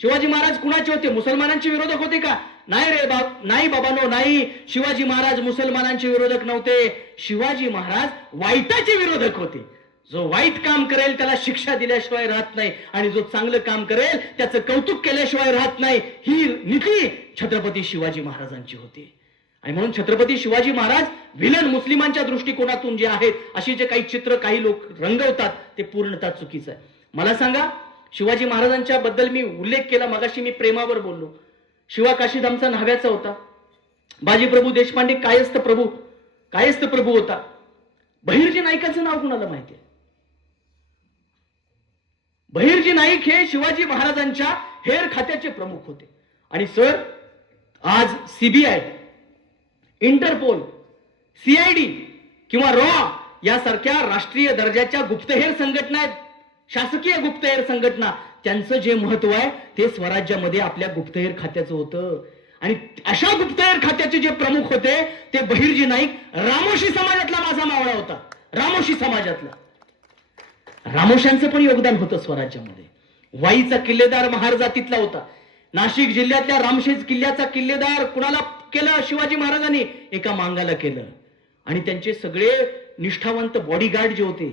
शिवाजी महाराज कुणाचे होते? मुसलमानांचे विरोधक होते का? नाही रे नाही बाबांनो, नाही. शिवाजी महाराज मुसलमानांचे विरोधक नव्हते. शिवाजी महाराज वाईटाचे विरोधक होते. जो वाईट काम करेल त्याला शिक्षा दिल्याशिवाय राहत नाही आणि जो चांगलं काम करेल त्याचं कौतुक केल्याशिवाय राहत नाही. ही नीती छत्रपती शिवाजी महाराजांची होती. आणि म्हणून छत्रपती शिवाजी महाराज विलन मुस्लिमांच्या दृष्टिकोनातून जे आहेत अशी जे काही चित्र काही लोक रंगवतात ते पूर्णतः चुकीचं आहे. मला सांगा, शिवाजी महाराजांच्या बद्दल मी उल्लेख केला मगाशी, मी प्रेमावर बोललो. शिवा काशीदामचा न्हाव्याचा होता. बाजीप्रभू देशपांडे कायस्थ प्रभू होता. बहिर्जी नाईकाचं नाव कुणाला माहिती आहे? बहिर्जी नाईक हे शिवाजी महाराजांच्या हेर खात्याचे प्रमुख होते. आणि सर, आज सीबीआय, इंटरपोल, सीआयडी किंवा रॉ यासारख्या राष्ट्रीय दर्जाच्या गुप्तहेर संघटना आहेत, शासकीय गुप्तहेर संघटना, त्यांचं जे महत्व आहे ते स्वराज्यामध्ये आपल्या गुप्तहेर खात्याचं होतं. आणि अशा गुप्तहेर खात्याचे जे प्रमुख होते ते बहिर्जी नाईक रामोशी समाजातला माझा मावळा होता. रामोशी समाजातला. रामोशांचं पण योगदान होतं स्वराज्यामध्ये. वाईचा किल्लेदार महार जातीतला होता. नाशिक जिल्ह्यातल्या रामशेज किल्ल्याचा किल्लेदार कुणाला केलं? शिवाजी महाराजांनी एका मांगाला केलं. आणि त्यांचे सगळे निष्ठावंत बॉडीगार्ड जे होते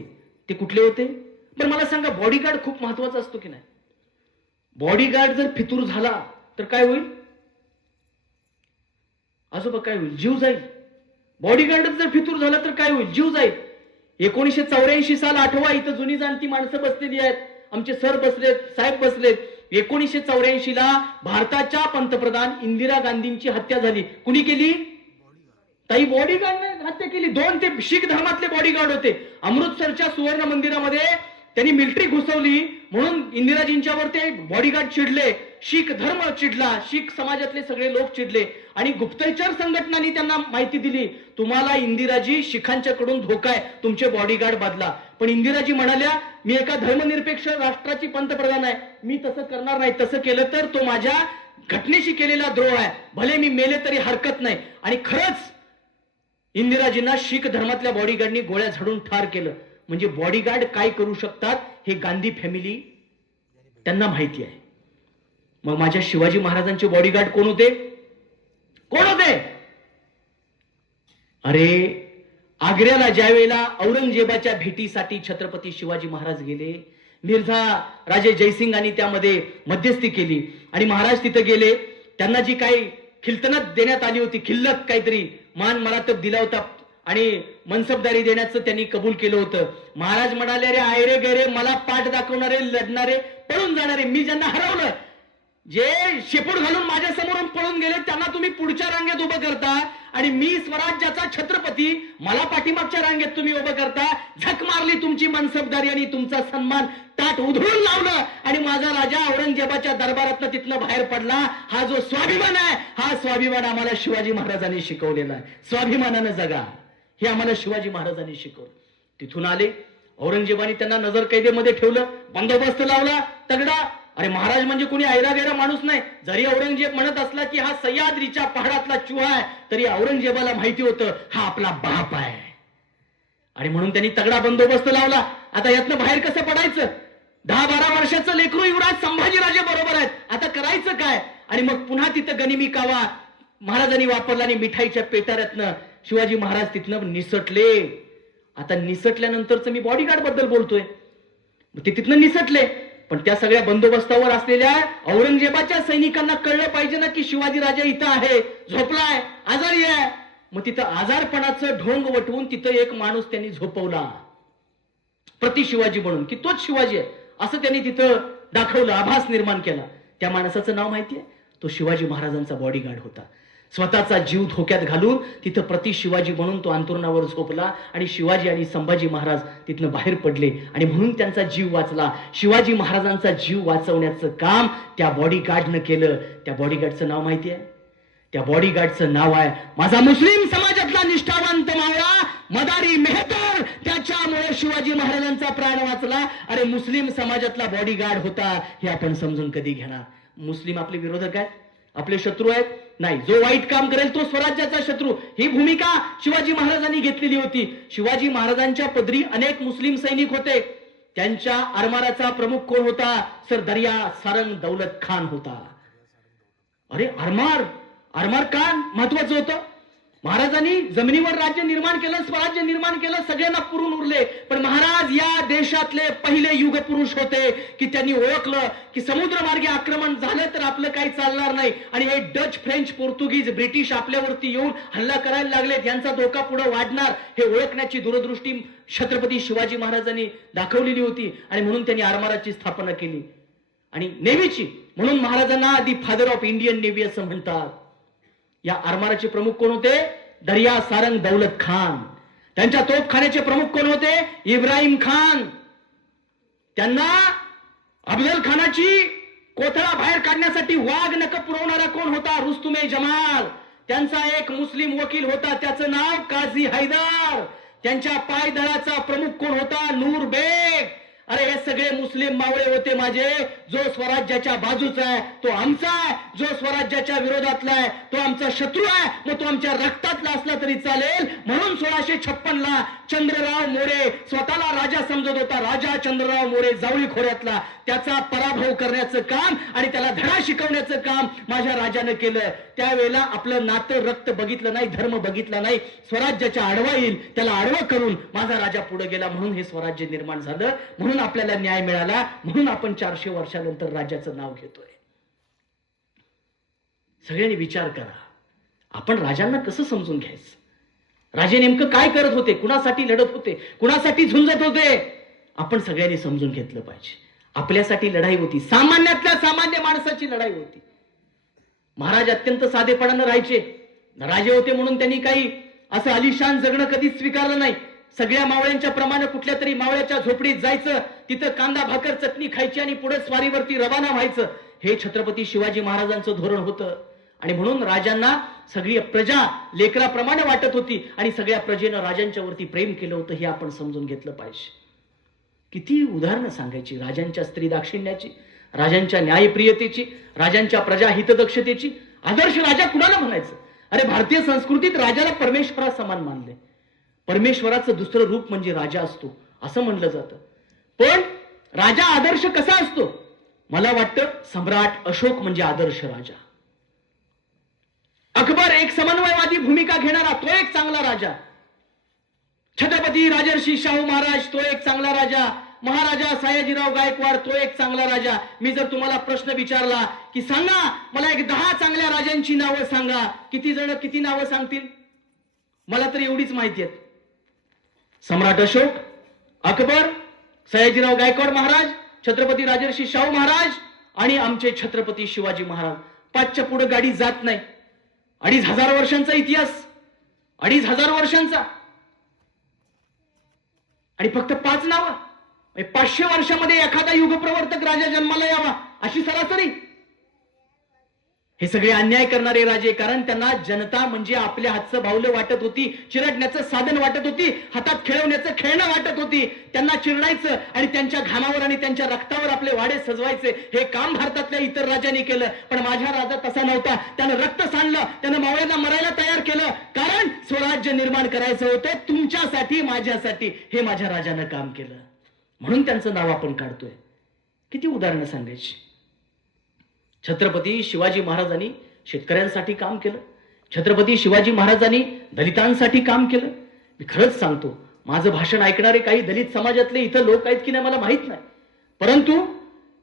ते कुठले होते? पण मला सांगा, बॉडीगार्ड खूप महत्वाचा असतो की नाही? बॉडीगार्ड जर फितूर झाला तर काय होईल? आजोबा काय होईल? जीव जाईल. बॉडीगार्ड जर फितूर झाला तर काय होईल? जीव जाईल. 1984 साल आठवा, इथं जुनी जाणती माणसं बसलेली आहेत, आमचे सर बसलेत, साहेब बसलेत. 1984 ला भारताच्या पंतप्रधान इंदिरा गांधींची हत्या झाली. कुणी केली? ताई बॉडीगार्डने हत्या केली. 2 ते शीख धर्मातले बॉडीगार्ड होते. अमृतसरच्या सुवर्ण मंदिरामध्ये त्यांनी मिलिटरी घुसवली म्हणून इंदिराजींच्यावर ते बॉडीगार्ड चिडले. शीख धर्म चिडला, शीख समाजातले सगळे लोक चिडले आणि गुप्तचर संघटनांनी त्यांना माहिती दिली, तुम्हाला इंदिराजी शिखांच्याकडून धोका आहे, तुमचे बॉडीगार्ड बदला. पण इंदिराजी म्हणाल्या, मी एका धर्मनिरपेक्ष राष्ट्राची पंतप्रधान आहे, मी तसं करणार नाही. तसं केलं तर तो माझ्या घटनेशी केलेला द्रोह आहे, भले मी मेले तरी हरकत नाही. आणि खरंच इंदिराजींना शीख धर्मातल्या बॉडीगार्डनी गोळ्या झाडून ठार केलं. म्हणजे बॉडीगार्ड काय करू शकतात हे गांधी फॅमिली त्यांना माहिती आहे. मग माझ्या शिवाजी महाराजांचे बॉडीगार्ड कोण होते? कोण होते? अरे, आग्र्याला ज्या वेळेला औरंगजेबाच्या भेटीसाठी छत्रपती शिवाजी महाराज गेले, मिर्झा राजे जयसिंगांनी त्यामध्ये मध्यस्थी केली आणि महाराज तिथे गेले. त्यांना जी काही खिलतनत देण्यात आली होती, खिल्लत काहीतरी मान मरातब दिला होता आणि मनसबदारी देण्याचं त्यांनी कबूल केलं होतं. महाराज म्हणाले, अरे आयरे गैरे, मला पाठ दाखवणारे, लढणारे, पळून जाणारे, मी ज्यांना हरवलं, जे शेपूट घालून माझ्या समोरून पळून गेले, त्यांना तुम्ही पुढच्या रांगेत उभं करता आणि मी स्वराज्याचा छत्रपती, मला पाठीमागच्या रांगेत तुम्ही उभं करता. झक मारली तुमची मनसबदारी आणि तुमचा सन्मान ताट उधळून लावलं आणि माझा असलेला राजा औरंगजेबाच्या दरबारातनं तिथनं बाहेर पडला. हा जो स्वाभिमान आहे, हा स्वाभिमान आम्हाला शिवाजी महाराजांनी शिकवलेला आहे. स्वाभिमानानं जगा हे आम्हाला शिवाजी महाराजांनी शिकवलं. तिथून आले, औरंगजेबाने त्यांना नजर कैदेमध्ये ठेवलं, बंदोबस्त लावला तगडा. अरे महाराज म्हणजे कोणी ऐरागैरा माणूस नाही. जरी औरंगजेब म्हणत असला की हा सह्याद्रीच्या पहाडातला चुहा आहे, तरी औरंगजेबाला माहिती होतं हा आपला बाप आहे. आणि म्हणून त्यांनी तगडा बंदोबस्त लावला. आता यातनं बाहेर कसं पडायचं? 10-12 वर्षाचं लेकरू युवराज संभाजीराजे बरोबर आहेत. आता करायचं काय? आणि मग पुन्हा तिथं गनिमी कावा महाराजांनी वापरला आणि मिठाईच्या पेटाऱ्यातनं शिवाजी महाराज तिथनं निसटले. आता निसटल्यानंतरच मी बॉडीगार्ड बद्दल बोलतोय. ते तिथनं निसटले, पण त्या सगळ्या बंदोबस्तावर असलेल्या औरंगजेबाच्या सैनिकांना कळलं पाहिजे ना की शिवाजी राजा इथं आहे, झोपलाय, आजारी आहे. मग तिथं आजारपणाचं ढोंग वटवून तिथं एक माणूस त्यांनी झोपवला प्रति शिवाजी म्हणून, की तोच शिवाजी आहे असं त्यांनी तिथं दाखवलं, आभास निर्माण केला. त्या माणसाचं नाव माहितीये? तो शिवाजी महाराजांचा बॉडीगार्ड होता. स्वतःचा जीव धोक्यात घालून तिथं प्रति शिवाजी म्हणून तो अंतरुणावर झोपला आणि शिवाजी आणि संभाजी महाराज तिथनं बाहेर पडले आणि म्हणून त्यांचा जीव वाचला. शिवाजी महाराजांचा जीव वाचवण्याचं काम त्या बॉडीगार्डनं केलं. त्या बॉडीगार्डचं नाव माहिती आहे? त्या बॉडीगार्डचं नाव आहे माझा मुस्लिम समाजातला निष्ठावंत मावळा मदारी मेहतर. त्याच्यामुळे शिवाजी महाराजांचा प्राण वाचला. अरे मुस्लिम समाजातला बॉडीगार्ड होता हे आपण समजून कधी घेणार? मुस्लिम आपले विरोधक आहेत, आपले शत्रू आहेत? नाही. जो वाईट काम करेल तो स्वराज्याचा शत्रू. ही भूमिका शिवाजी महाराजांनी घेतलेली होती. शिवाजी महाराजांच्या पदरी अनेक मुस्लिम सैनिक होते. त्यांच्या आरमाराचा प्रमुख कोण होता? सर दर्या सारंग दौलत खान होता. अरे आरमार का महत्वाचं होतं? महाराजांनी जमिनीवर राज्य निर्माण केलं, स्वराज्य निर्माण केलं, सगळ्यांना पुरून उरले. पण महाराज या देशातले पहिले युग पुरुष होते की त्यांनी ओळखलं की समुद्रमार्गे आक्रमण झालं तर आपलं काही चालणार नाही. आणि हे डच, फ्रेंच, पोर्तुगीज, ब्रिटिश आपल्यावरती येऊन हल्ला करायला लागलेत, यांचा धोका पुढे वाढणार हे ओळखण्याची दूरदृष्टी छत्रपती शिवाजी महाराजांनी दाखवलेली होती. आणि म्हणून त्यांनी आरमाराची स्थापना केली आणि नेव्हीची. म्हणून महाराजांना the father of Indian navy असं म्हणतात. या आरमाराचे प्रमुख कोण होते? दर्या सारंग दौलत खान. त्यांच्या तोफखान्याचे प्रमुख कोण होते? इब्राहिम खान. त्यांना अफजल खानाची कोथळा बाहेर काढण्यासाठी वाघ नख पुरवणारा कोण होता? रुस्तुमे जमाल. त्यांचा एक मुस्लिम वकील होता, त्याचं नाव काझी हैदर. त्यांच्या पायदळाचा प्रमुख कोण होता? नूर बेग. अरे हे सगळे मुस्लिम मावळे होते माझे. जो स्वराज्याच्या बाजूचा आहे तो आमचा आहे, जो स्वराज्याच्या विरोधातला आहे तो आमचा शत्रू आहे. मग तो आमच्या रक्तातला असला तरी चालेल. म्हणून 1656 चंद्रराव मोरे स्वतःला राजा समजत होता. राजा चंद्रराव मोरे जावळी खोऱ्यातला, त्याचा पराभव करण्याचं काम आणि त्याला धडा शिकवण्याचं काम माझ्या राजानं केलं. त्यावेळेला आपलं नातं रक्त बघितलं नाही, धर्म बघितला नाही. स्वराज्याच्या आडवा येईल त्याला आडवं करून माझा राजा पुढे गेला. म्हणून हे स्वराज्य निर्माण झालं, म्हणून आपल्याला न्याय मिळाला. म्हणून आपण 400 वर्षानंतर राज्याचं नाव घेतोय. सगळ्यांनी विचार करा, आपण राजांना कसं समजून घ्यायचं? राजे नेमकं काय करत होते? कुणासाठी लढत होते? कुणासाठी झुंजत होते? आपण सगळ्यांनी समजून घेतलं पाहिजे. आपल्यासाठी लढाई होती, सामान्यातल्या सामान्य माणसाची लढाई होती. महाराज अत्यंत साधेपणानं राहायचे. राजे होते म्हणून त्यांनी काही असं आलिशान जगणं कधीच स्वीकारलं नाही. सगळ्या मावळ्यांच्या प्रमाणे कुठल्या तरी मावळ्याच्या झोपडीत जायचं, तिथं कांदा भाकर चटणी खायची आणि पुढे स्वारीवरती रवाना व्हायचं. हे छत्रपती शिवाजी महाराजांचं धोरण होतं. आणि म्हणून राजांना सगळी प्रजा लेकराप्रमाणे वाटत होती आणि सगळ्या प्रजेनं राजांच्या वरती प्रेम केलं होतं. हे आपण समजून घेतलं पाहिजे. किती उदाहरणं सांगायची राजांच्या स्त्री दाक्षिण्याची, राजांच्या न्यायप्रियतेची, राजांच्या प्रजा हितदक्षतेची. आदर्श राजा कुणाला म्हणायचं? अरे भारतीय संस्कृतीत राजाला परमेश्वरा समान मानले. परमेश्वराचं दुसरं रूप म्हणजे राजा असतो असं म्हणलं जातं. पण राजा आदर्श कसा असतो? मला वाटतं सम्राट अशोक म्हणजे आदर्श राजा. अकबर एक समन्वयवादी भूमिका घेणारा तो एक चांगला राजा. छत्रपती राजर्षी शाहू महाराज तो एक चांगला राजा. महाराजा सयाजीराव गायकवाड तो एक चांगला राजा. मी जर तुम्हाला प्रश्न विचारला की सांगा मला एक 10 चांगल्या राजांची नावं सांगा, किती जण किती नावं सांगतील? मला तर एवढीच माहिती आहेत. सम्राट अशोक, अकबर, सयाजीराव गायकवाड महाराज, छत्रपती राजर्षी शाहू महाराज आणि आमचे छत्रपती शिवाजी महाराज. 5च्या पुढे गाडी जात नाही. 2500 वर्षांचा इतिहास, 2500 वर्षांचा, आणि फक्त 5 नावं. 500 वर्षामध्ये एखादा युगप्रवर्तक राजा जन्माला यावा अशी सरासरी. हे सगळे अन्याय करणारे राजे, कारण त्यांना जनता म्हणजे आपल्या हातचं भावलं वाटत होती, चिरडण्याचं साधन वाटत होती, हातात खेळवण्याचं खेळणं वाटत होती. त्यांना चिरडायचं आणि त्यांच्या घामावर आणि त्यांच्या रक्तावर आपले वाडे सजवायचे. हे काम भारतातल्या इतर राजांनी केलं, पण माझा राजा तसा नव्हता. त्यानं रक्त सांडलं, त्यानं मावळ्यांना मरायला तयार केलं, कारण स्वराज्य निर्माण करायचं होतं तुमच्यासाठी, माझ्यासाठी. हे माझ्या राजानं काम केलं, म्हणून त्यांचं नाव आपण काढतोय. किती उदाहरणं सांगायची. छत्रपती शिवाजी महाराजांनी शेतकऱ्यांसाठी काम केलं, छत्रपती शिवाजी महाराजांनी दलितांसाठी काम केलं. मी खरंच सांगतो, माझं भाषण ऐकणारे काही दलित समाजातले इथं लोक आहेत की नाही मला माहित नाही, परंतु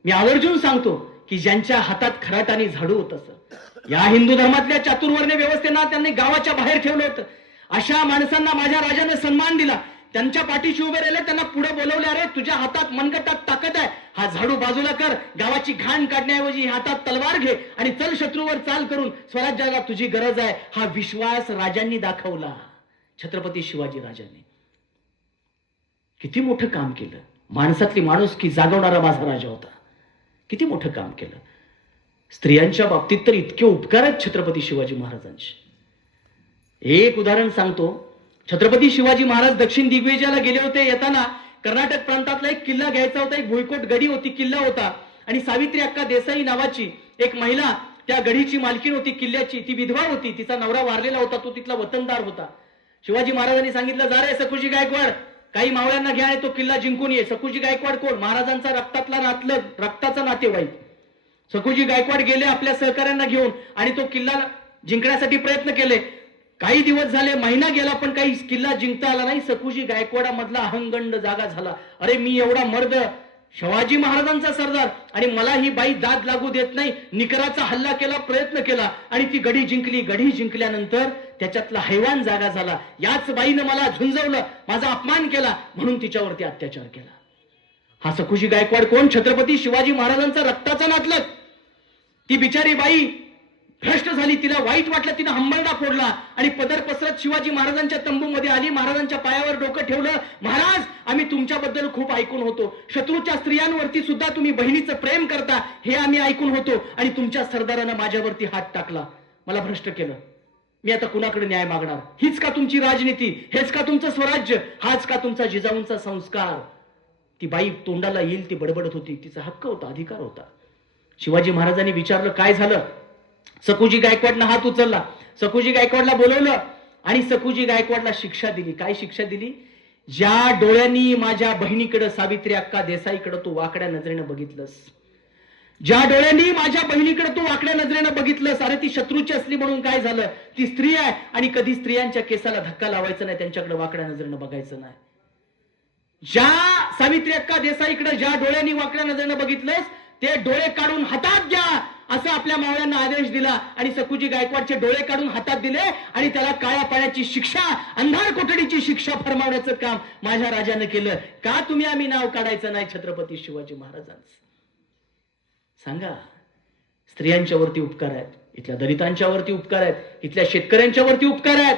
मी आवर्जून सांगतो की ज्यांच्या हातात खराट आणि झाडू होत असं, या हिंदू धर्मातल्या चातुर्वर्ण्य व्यवस्थेना त्यांनी गावाच्या बाहेर ठेवलं होतं. अशा माणसांना माझ्या राजाने सन्मान दिला. त्यांच्या पाठीशी उभे राहिले, त्यांना पुढे बोलवले. अरे तुझ्या हातात मनगटात ताकद आहे, हा झाडू बाजूला कर, गावाची घाण काढण्याऐवजी हातात तलवार घे आणि चल शत्रूवर चाल करून, स्वराज्याला तुझी गरज आहे. हा विश्वास राजांनी दाखवला, छत्रपती शिवाजी राजांनी. किती मोठं काम केलं. माणसातली माणुसकी जागवणारा माझा राजा होता. किती मोठं काम केलं. स्त्रियांच्या बाबतीत तर इतके उपकार आहेत छत्रपती शिवाजी महाराजांचे. एक उदाहरण सांगतो. छत्रपती शिवाजी महाराज दक्षिण दिग्विजयाला गेले होते. येताना कर्नाटक प्रांतातला एक किल्ला घ्यायचा होता. एक भुईकोट गडी होती, किल्ला होता, आणि सावित्री अक्का देसाई नावाची एक महिला त्या गडीची मालकीण होती, किल्ल्याची. ती विधवा होती, तिचा नवरा वारलेला होता, तो तिथला वतनदार होता. शिवाजी महाराजांनी सांगितलं, जा रे सखुजी गायकवाड, काही मावळ्यांना घ्या आणि तो किल्ला जिंकून ये. सखुजी गायकवाड कोण? महाराजांचा रक्ताचा नातेवाईक. सखुजी गायकवाड गेले आपल्या सहकाऱ्यांना घेऊन आणि तो किल्ला जिंकण्यासाठी प्रयत्न केले. काही दिवस झाले, महिना गेला, पण काही किल्ला जिंकता आला नाही. सखुजी गायकवाडामधला अहंगंड जागा झाला. अरे मी एवढा मर्द, शिवाजी महाराजांचा सरदार, आणि मला ही बाई दाद लागू देत नाही. निकराचा हल्ला केला, प्रयत्न केला आणि ती गडी जिंकली. गडी जिंकल्यानंतर त्याच्यातला हैवान जागा झाला. याच बाईनं मला झुंजवलं, माझा अपमान केला, म्हणून तिच्यावरती अत्याचार केला. हा सखुजी गायकवाड कोण? छत्रपती शिवाजी महाराजांचा रक्ताचा नातलग. ती बिचारी बाई भ्रष्ट झाली, तिला वाईट वाटलं, तिनं हंबरडा फोडला आणि पदर पसरत शिवाजी महाराजांच्या तंबूमध्ये आली. महाराजांच्या पायावर डोकं ठेवलं. महाराज, आम्ही तुमच्याबद्दल खूप ऐकून होतो. शत्रूच्या स्त्रियांवरती सुद्धा तुम्ही बहिणीचं प्रेम करता, हे आम्ही ऐकून होतो, आणि तुमच्या सरदारानं माझ्यावरती हात टाकला, मला भ्रष्ट केलं. मी आता कुणाकडे न्याय मागणार? हीच का तुमची राजनीती? हेच का तुमचं स्वराज्य? हाच का तुमचा जिजाऊंचा संस्कार? ती बाई तोंडाला येईल ती बडबडत होती. तिचा हक्क होता, अधिकार होता. शिवाजी महाराजांनी विचारलं, काय झालं? सखुजी गायकवाडनं हात उचलला. सखुजी गायकवाडला बोलवलं आणि सखुजी गायकवाडला शिक्षा दिली. काय शिक्षा दिली? ज्या डोळ्यांनी माझ्या बहिणीकडे, सावित्री अक्का देसाईकडे तू वाकड्या नजरेनं बघितलंस, ज्या डोळ्यांनी माझ्या बहिणीकडे तू वाकड्या नजरेनं बघितलंस, अरे ती शत्रूची असली म्हणून काय झालं? ती स्त्री आहे, आणि कधी स्त्रियांच्या केसाला धक्का लावायचा नाही, त्यांच्याकडे वाकड्या नजरेनं बघायचं नाही. ज्या सावित्री अक्का देसाईकडे ज्या डोळ्यांनी वाकड्या नजरेनं बघितलंस, ते डोळे काढून हातात घ्या, असं आपल्या मावळ्यांना आदेश दिला. आणि सखुजी गायकवाडचे डोळे काढून हातात दिले आणि त्याला काळ्या पाण्याची शिक्षा, अंधार कोठडीची शिक्षा फरमावण्याचं काम माझ्या राजानं केलं. का तुम्ही आम्ही नाव काढायचं नाही छत्रपती शिवाजी महाराजांचं? सांगा. स्त्रियांच्या वरती उपकार आहेत, इथल्या दलितांच्या वरती उपकार आहेत, इथल्या शेतकऱ्यांच्या वरती उपकार आहेत,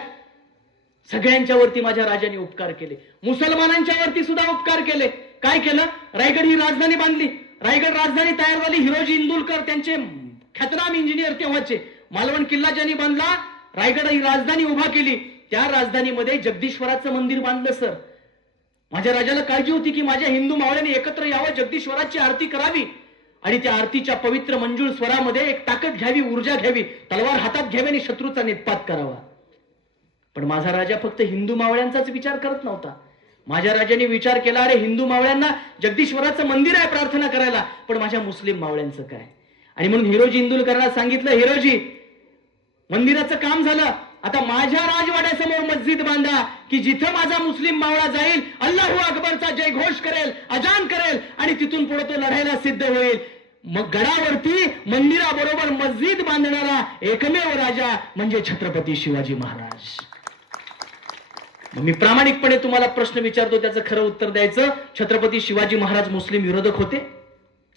सगळ्यांच्या वरती माझ्या राजाने उपकार केले. मुसलमानांच्या वरती सुद्धा उपकार केले. काय केलं? रायगड ही राजधानी बांधली. रायगड राजधानी तयार झाली. हिरोजी इंदुलकर त्यांचे ख्यातनाम इंजिनियर तेव्हाचे, मालवण किल्ला ज्यांनी बांधला, रायगड ही राजधानी उभा केली. त्या राजधानीमध्ये जगदीश्वराचं मंदिर बांधलं. सर, माझ्या राजाला काळजी होती की माझ्या हिंदू मावळ्यांनी एकत्र यावं, जगदीश्वराची आरती करावी, आणि त्या आरतीच्या पवित्र मंजूळ स्वरामध्ये एक ताकद घ्यावी, ऊर्जा घ्यावी, तलवार हातात घ्यावी आणि शत्रूचा निपात करावा. पण माझा राजा फक्त हिंदू मावळ्यांचाच विचार करत नव्हता. माझ्या राजाने विचार केला, अरे हिंदू मावळ्यांना जगदीश्वराचं मंदिर आहे प्रार्थना करायला, पण माझ्या मुस्लिम मावळ्यांचं काय? आणि म्हणून हिरोजी इंदुलकरला सांगितलं, हिरोजी, मंदिराचं काम झालं, आता माझ्या राजवाड्यासमोर मस्जिद बांधा की जिथं माझा मुस्लिम मावळा जाईल, अल्लाहू अकबरचा जय घोष करेल, अजान करेल, आणि तिथून पुढे तो लढायला सिद्ध होईल. मग गडावरती मंदिराबरोबर मस्जिद बांधणारा एकमेव राजा म्हणजे छत्रपती शिवाजी महाराज. मी प्रामाणिकपणे तुम्हाला प्रश्न विचारतो, त्याचं खरं उत्तर द्यायचं. छत्रपती शिवाजी महाराज मुस्लिम विरोधक होते?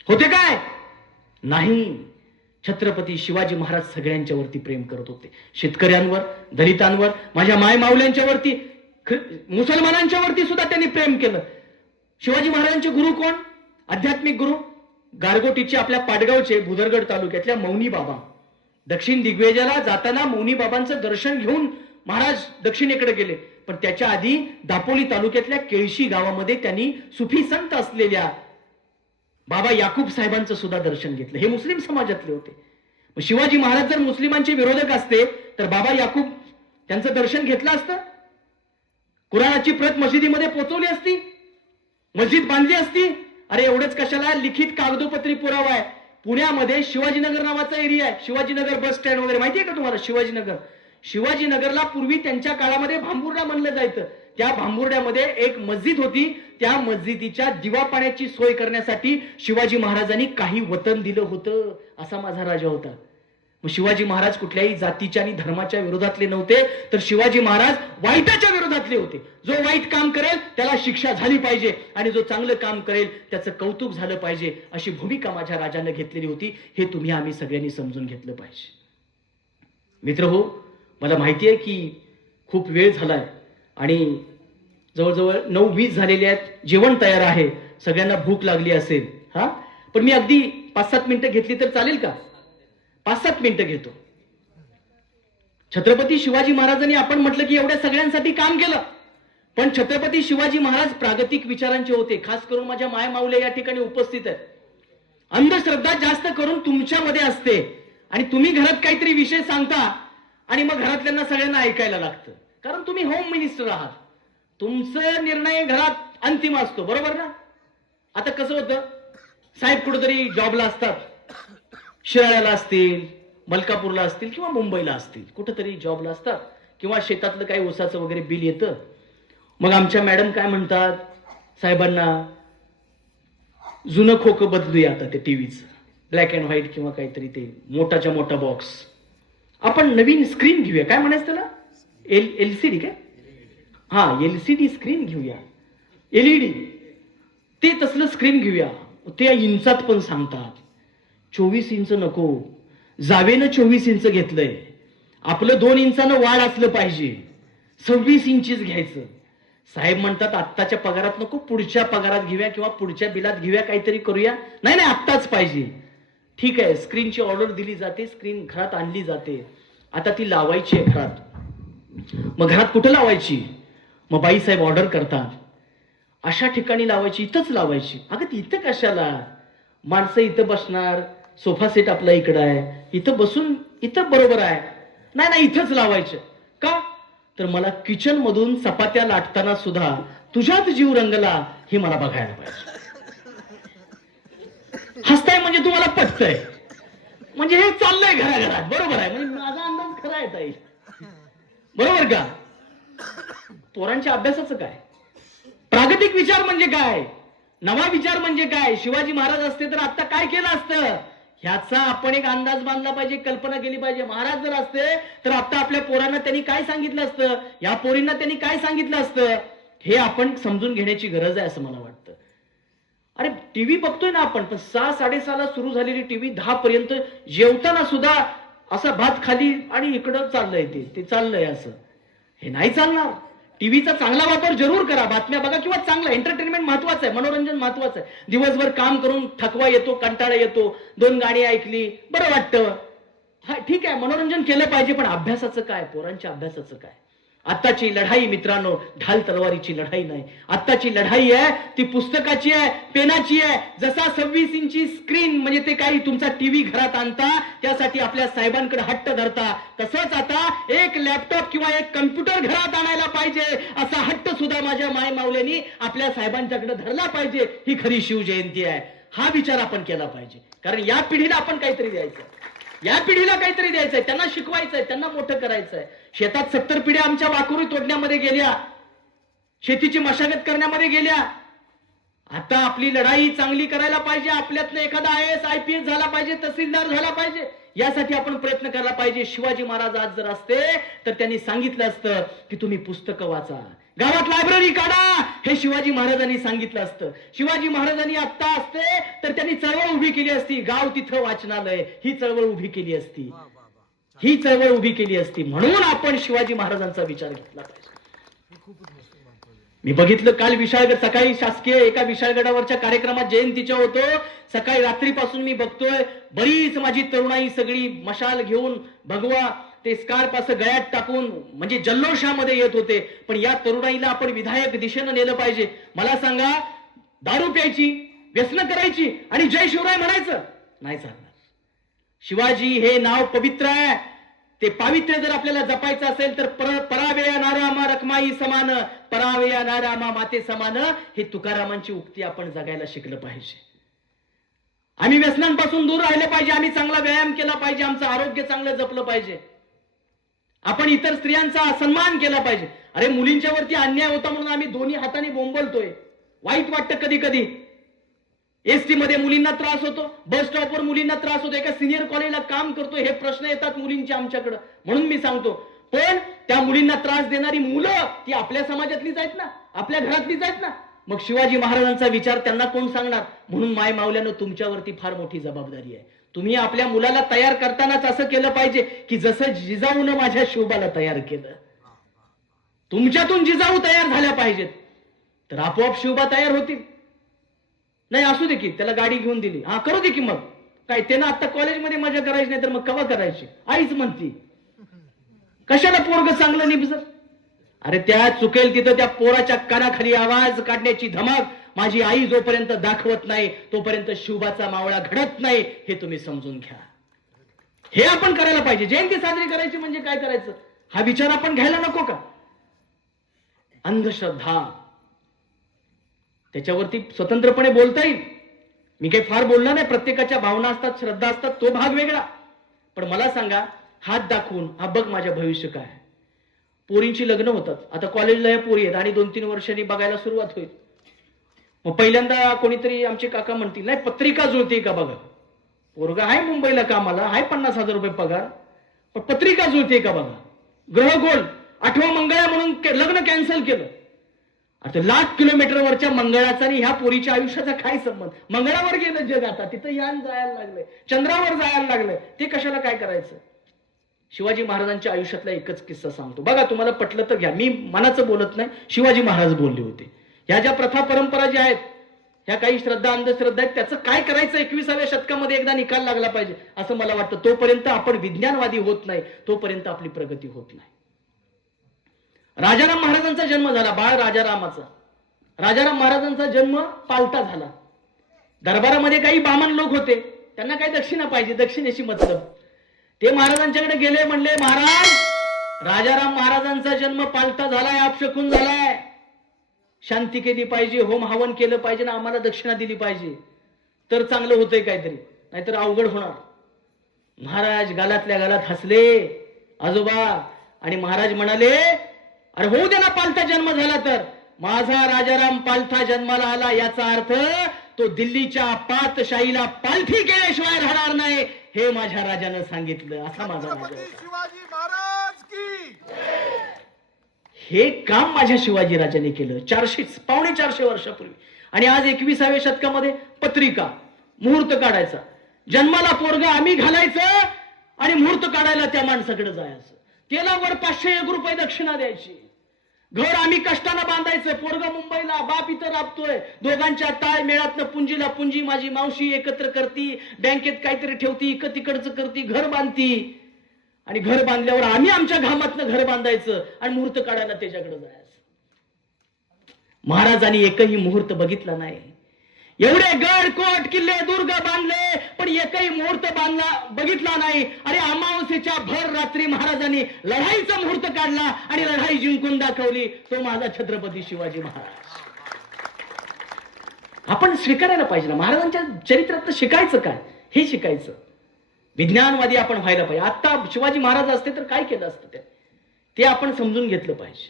होते काय? नाही. छत्रपती शिवाजी महाराज सगळ्यांच्या वरती प्रेम करत होते. शेतकऱ्यांवर, दलितांवर, माझ्या माय माऊल्यांच्या वरती, मुसलमानांच्या वरती सुद्धा त्यांनी प्रेम केलं. शिवाजी महाराजांचे गुरु कोण? आध्यात्मिक गुरु गारगोटीचे आपल्या पाटगावचे भुदरगड तालुक्यातल्या मौनी बाबा. दक्षिण दिग्विजयाला जाताना मौनी बाबांचं दर्शन घेऊन महाराज दक्षिणेकडे गेले. पण त्याच्या आधी दापोली तालुक्यातल्या केळशी गावामध्ये त्यांनी सुफी संत असलेल्या बाबा याकूब साहेबांचं सुद्धा दर्शन घेतलं. हे मुस्लिम समाजातले होते. मग शिवाजी महाराज जर मुस्लिमांचे विरोधक असते तर बाबा याकूब त्यांचं दर्शन घेतलं असतं? कुराणाची प्रत मशिदीमध्ये पोहोचवली असती? मस्जिद बांधली असती? अरे एवढंच कशाला, लिखित कागदोपत्री पुरावा आहे. पुण्यामध्ये शिवाजीनगर नावाचा एरिया आहे. शिवाजीनगर बस स्टँड वगैरे माहिती आहे का तुम्हाला? शिवाजीनगर, शिवाजीनगरला पूर्वी त्यांच्या काळामध्ये भांबुर्डा म्हणलं जायचं. त्या भांबुर्ड्यामध्ये एक मस्जिद होती. त्या मस्जिदीच्या दिवा पाण्याची सोय करण्यासाठी शिवाजी महाराजांनी काही वतन दिलं होतं. असा माझा राजा होता. मग शिवाजी महाराज कुठल्याही जातीच्या आणि धर्माच्या विरोधातले नव्हते, तर शिवाजी महाराज वाईटाच्या विरोधातले होते. जो वाईट काम करेल त्याला शिक्षा झाली पाहिजे आणि जो चांगलं काम करेल त्याचं कौतुक झालं पाहिजे, अशी भूमिका माझ्या राजाने घेतलेली होती. हे तुम्ही आम्ही सगळ्यांनी समजून घेतलं पाहिजे. मित्रहो, मला माहिती आहे की खूप वेळ झालाय आणि जवळजवळ 9:20 झालेले आहेत. जेवण तयार आहे, सगळ्यांना भूक लागली असेल. हा, पण मी अगदी 5-7 मिनिटं घेतली तर चालेल का? 5-7 मिनिटं घेतो. छत्रपती शिवाजी महाराजांनी, आपण म्हटलं की एवढ्या सगळ्यांसाठी काम केलं, पण छत्रपती शिवाजी महाराज प्रागतिक विचारांचे होते. खास करून माझ्या माय माऊल्या या ठिकाणी उपस्थित आहेत. अंधश्रद्धा जास्त करून तुमच्यामध्ये असते आणि तुम्ही घरात काहीतरी विषय सांगता आणि मग घरातल्यांना सगळ्यांना ऐकायला लागतं, कारण तुम्ही होम मिनिस्टर आहात. तुमचा निर्णय घरात अंतिम असतो, बरोबर ना? आता कसं होतं, साहेब कुठेतरी जॉबला असतात, शिराळ्याला असतील, मलकापूरला असतील किंवा मुंबईला असतील, कुठेतरी जॉबला असतात, किंवा शेतातलं काही ऊसाचं वगैरे बिल येतं. मग आमच्या मॅडम काय म्हणतात साहेबांना, जुनं खोकं बदलूया आता ते टीव्हीचं, ब्लॅक अँड व्हाईट किंवा काहीतरी ते मोठाच्या मोठा बॉक्स, आपण नवीन स्क्रीन घेऊया. काय म्हणायचं त्याला? एलसीडी काय? हा, एलसीडी स्क्रीन घेऊया, एलईडी, ते तसलं स्क्रीन घेऊया. ते इंचात पण सांगतात. 24 इंच नको, जावेनं 24 इंच घेतलंय. आपलं 2 इंचानं वाढ असलं पाहिजे, 26 इंचीच घ्यायचं. साहेब म्हणतात आत्ताच्या पगारात नको, पुढच्या पगारात घेऊया किंवा पुढच्या बिलात घेऊया, काहीतरी करूया. नाही नाही, आत्ताच पाहिजे. ठीक आहे, स्क्रीनची ऑर्डर दिली जाते, स्क्रीन घरात आणली जाते. आता ती लावायची आहे घरात. मग घरात कुठं लावायची? मग बाईसाहेब ऑर्डर करतात, अशा ठिकाणी लावायची, इथंच लावायची. अगं इथं कशाला? माणसं इथं बसणार, सोफा सेट आपला इकडं आहे, इथं बसून इथं बरोबर आहे. नाही नाही, इथंच लावायचं. का? तर मला किचन मधून चपात्या लाटताना सुद्धा तुझ्यात जीव रंगला हे मला बघायला पाहिजे. हसताय म्हणजे तुम्हाला पटतंय, म्हणजे हे चाललंय घराघरात, बरोबर आहे. म्हणजे माझा अंदाज खरा आहे ताई, बरोबर का? पोरांच्या अभ्यासाचं काय? प्रागतिक विचार म्हणजे काय? नवा विचार म्हणजे काय? शिवाजी महाराज असते तर आता काय केलं असतं, ह्याचा आपण एक अंदाज बांधला पाहिजे, कल्पना केली पाहिजे. महाराज जर असते तर आता आपल्या पोरांना त्यांनी काय सांगितलं असतं, या पोरींना त्यांनी काय सांगितलं असतं, हे आपण समजून घेण्याची गरज आहे असं मला वाटतं. अरे टीव्ही बघतोय ना आपण, पण 6-6:30 ला सुरू झालेली टीव्ही 10 पर्यंत, जेवताना सुद्धा असा भात खाली आणि इकडं चाललंय, ते चाललंय असं. हे नाही चालणार. टीव्हीचा चांगला वापर जरूर करा, बातम्या बघा किंवा चांगला एंटरटेनमेंट महत्वाचं आहे, मनोरंजन महत्वाचं आहे. दिवसभर काम करून थकवा येतो, कंटाळा येतो, 2 गाणी ऐकली, बरं वाटतं, हा ठीक आहे, मनोरंजन केलं पाहिजे. पण अभ्यासाचं काय? पोरांच्या अभ्यासाचं काय? आत्ताची लढाई मित्रांनो ढाल तलवारीची लढाई नाही. आत्ताची लढाई आहे ती पुस्तकाची आहे, पेनाची आहे. जसा 26 इंची स्क्रीन म्हणजे ते काही तुमचा टीव्ही घरात आणता, त्यासाठी आपल्या साहेबांकडे हट्ट धरता, तसंच आता एक लॅपटॉप किंवा एक कम्प्युटर घरात आणायला पाहिजे असा हट्ट सुद्धा माझ्या माय माऊल्यांनी आपल्या साहेबांच्याकडे धरला पाहिजे. ही खरी शिवजयंती आहे. हा विचार आपण केला पाहिजे, कारण या पिढीला आपण काहीतरी द्यायचं, या पिढीला काहीतरी द्यायचंय, त्यांना शिकवायचंय, त्यांना मोठं करायचंय. शेतात 70 पिढ्या आमच्या वाकुरी तोडण्यामध्ये गेल्या, शेतीची मशागत करण्यामध्ये गेल्या. आता आपली लढाई चांगली करायला पाहिजे. आपल्यातलं एखादा IAS IPS झाला पाहिजे, तहसीलदार झाला पाहिजे, यासाठी आपण प्रयत्न करायला पाहिजे. शिवाजी महाराज आज जर असते तर त्यांनी सांगितलं असतं की तुम्ही पुस्तकं वाचा, गावात लायब्ररी काढा, हे शिवाजी महाराजांनी सांगितलं असतं. शिवाजी महाराजांनी आत्ता असते तर त्यांनी चळवळ उभी केली असती, गाव तिथं वाचनालय, ही चळवळ उभी केली असती, ही चळवळ उभी केली असती. म्हणून आपण शिवाजी महाराजांचा विचार घेतला पाहिजे. मी बघितलं काल विशाळगड, सकाळी शासकीय एका विशाळगडावरच्या कार्यक्रमात जयंतीच्या होतो, सकाळी रात्रीपासून मी बघतोय बरीच माझी तरुणाई सगळी मशाल घेऊन भगवा ते स्कार्फ असं गळ्यात टाकून म्हणजे जल्लोषामध्ये येत होते. पण या तरुणाईला आपण विधायक दिशेनं नेलं पाहिजे. मला सांगा, दारू प्यायची, व्यसन करायची आणि जय शिवराय म्हणायचं नाही चालणार. शिवाजी हे नाव पवित्र आहे. ते पावित्र्य जर आपल्याला जपायचं असेल तर परावेया नारामा रखमाई समान, परावेया नारामा माते समान, हे तुकारामांची उक्ती आपण जगायला शिकलं पाहिजे. आम्ही व्यसनांपासून दूर राहिले पाहिजे, आम्ही चांगला व्यायाम केला पाहिजे, आमचं आरोग्य चांगलं जपलं पाहिजे, आपण इतर स्त्रियांचा सन्मान केला पाहिजे. अरे मुलींच्या वरती अन्याय होता म्हणून आम्ही दोन्ही हाताने बोंबलतोय, वाईट वाटतं कधी कधी. एसटी मध्ये मुलींना त्रास होतो, बस स्टॉपवर मुलींना त्रास होतो, एका सिनियर कॉलेजला काम करतोय, हे प्रश्न येतात मुलींचे आमच्याकडे. म्हणून मी सांगतो, पण त्या मुलींना त्रास देणारी मुलं ती आपल्या समाजातलीच आहेत ना, आपल्या घरातलीच आहेत ना. मग शिवाजी महाराजांचा विचार त्यांना कोण सांगणार? म्हणून माय मावल्यानं तुमच्यावरती फार मोठी जबाबदारी आहे. तुम्ही आपल्या मुलाला तयार करतानाच असं केलं पाहिजे की जसं जिजाऊनं माझ्या शिवबाला तयार केलं. तुमच्यातून जिजाऊ तयार झाल्या पाहिजेत, तर आपोआप शिवबा तयार होतील. नाही असू दे की त्याला गाडी घेऊन दिली, हा करू दे की, मग काय त्यानं आता कॉलेजमध्ये मजा करायची नाही तर मग कवा करायची? आईच म्हणती कशाला पोरग चांगलं निभजर. अरे त्या चुकेल तिथं त्या पोराच्या कानाखाली आवाज काढण्याची धमक माझी आई जोपर्यंत दाखवत नाही तोपर्यंत शिवबाचा मावळा घडत नाही, हे तुम्ही समजून घ्या. हे आपण करायला पाहिजे. जयंती साजरी करायची म्हणजे काय करायचं हा विचार आपण घ्यायला नको का? अंधश्रद्धा त्याच्यावरती स्वतंत्रपणे बोलता येईल. मी काही फार बोलणार नाही, प्रत्येकाच्या भावना असतात, श्रद्धा असतात, तो भाग वेगळा. पण मला सांगा, हात दाखवून हा बघ माझ्या भविष्य काय. पोरींची लग्न होतात, आता कॉलेजला या पोरी आहेत आणि 2-3 वर्षांनी बघायला सुरुवात होईल. मग पहिल्यांदा कोणीतरी आमचे काका म्हणतील नाही पत्रिका जुळते का बघा. पोरगा आहे मुंबईला कामाला, आहे 50,000 रुपये पगार, पण पत्रिका जुळते का बघा. ग्रह गोल 8वं मंगळा म्हणून लग्न कॅन्सल केलं. आता 1,00,000 किलोमीटरवरच्या मंगळाचा आणि ह्या पोरीच्या आयुष्याचा काय संबंध? मंगळावर गेलं जग, आता तिथं यान जायला लागलंय, चंद्रावर जायला लागलंय, ते कशाला काय करायचं? शिवाजी महाराजांच्या आयुष्यातला एकच किस्सा सांगतो बघा, तुम्हाला पटलं तर घ्या, मी मनाचं बोलत नाही, शिवाजी महाराज बोलले होते. ह्या ज्या प्रथा परंपरा ज्या आहेत, ह्या काही श्रद्धा अंधश्रद्धा आहेत, त्याचं काय करायचं 21व्या शतकामध्ये एकदा निकाल लागला पाहिजे असं मला वाटतं. तोपर्यंत आपण विज्ञानवादी होत नाही, तोपर्यंत आपली प्रगती होत नाही. राजाराम महाराजांचा जन्म झाला, बाळ राजारामाचा. राजाराम महाराजांचा जन्म पालथा झाला. दरबारामध्ये काही बामण लोक होते, त्यांना काही दक्षिणा पाहिजे, दक्षिणेशी मतलब. ते महाराजांच्याकडे गेले, म्हणले महाराज राजाराम महाराजांचा जन्म पालथा झालाय, अपशकुन झालाय, शांती केली पाहिजे, होम हवन केलं पाहिजे ना, आम्हाला दक्षिणा दिली पाहिजे तर चांगलं होतंय काहीतरी, नाहीतर अवघड होणार. महाराज गालातल्या गालात हसले आजोबा आणि महाराज म्हणाले अरे होऊ दे ना पालथा जन्म झाला तर. माझा राजाराम पालथा जन्माला आला याचा अर्थ तो दिल्लीच्या पातशाहीला पालथी केल्याशिवाय राहणार नाही, हे माझ्या राजानं सांगितलं. असा माझा राजा होता. शिवाजी महाराज की हे काम माझ्या शिवाजी राजाने केलं 400-450 वर्षापूर्वी. आणि आज 21व्या शतकामध्ये पत्रिका, मुहूर्त काढायचा, जन्माला पोरगा आम्ही घालायचं आणि मुहूर्त काढायला त्या माणसाकडे जायचं, त्याला वर 501 रुपये दक्षिणा द्यायची, घर आम्ही कष्टानं बांधायचं, पोरगा मुंबईला, बाप इथं राबतोय, दोघांच्या ताळ मेळातनं पुंजीला पुंजी माझी मावशी एकत्र करती, बँकेत काहीतरी ठेवती, इकड तिकडचं करती, घर बांधती, आणि घर बांधल्यावर आम्ही आमच्या घामातनं घर बांधायचं आणि मुहूर्त काढायला त्याच्याकडे जायचं. महाराजांनी एकही मुहूर्त बघितला नाही. एवढे गड कोट किल्ले दुर्ग बांधले पण एकही मुहूर्त बघितला नाही. अरे अमावस्येच्या भर रात्री महाराजांनी लढाईचा मुहूर्त काढला आणि लढाई जिंकून दाखवली, तो माझा छत्रपती शिवाजी महाराज. आपण स्वीकारायला पाहिजे ना, महाराजांच्या चरित्रात शिकायचं काय, हे शिकायचं. विज्ञानवादी आपण व्हायला पाहिजे. आता शिवाजी महाराज असते तर काय केलं असतं ते आपण समजून घेतलं पाहिजे.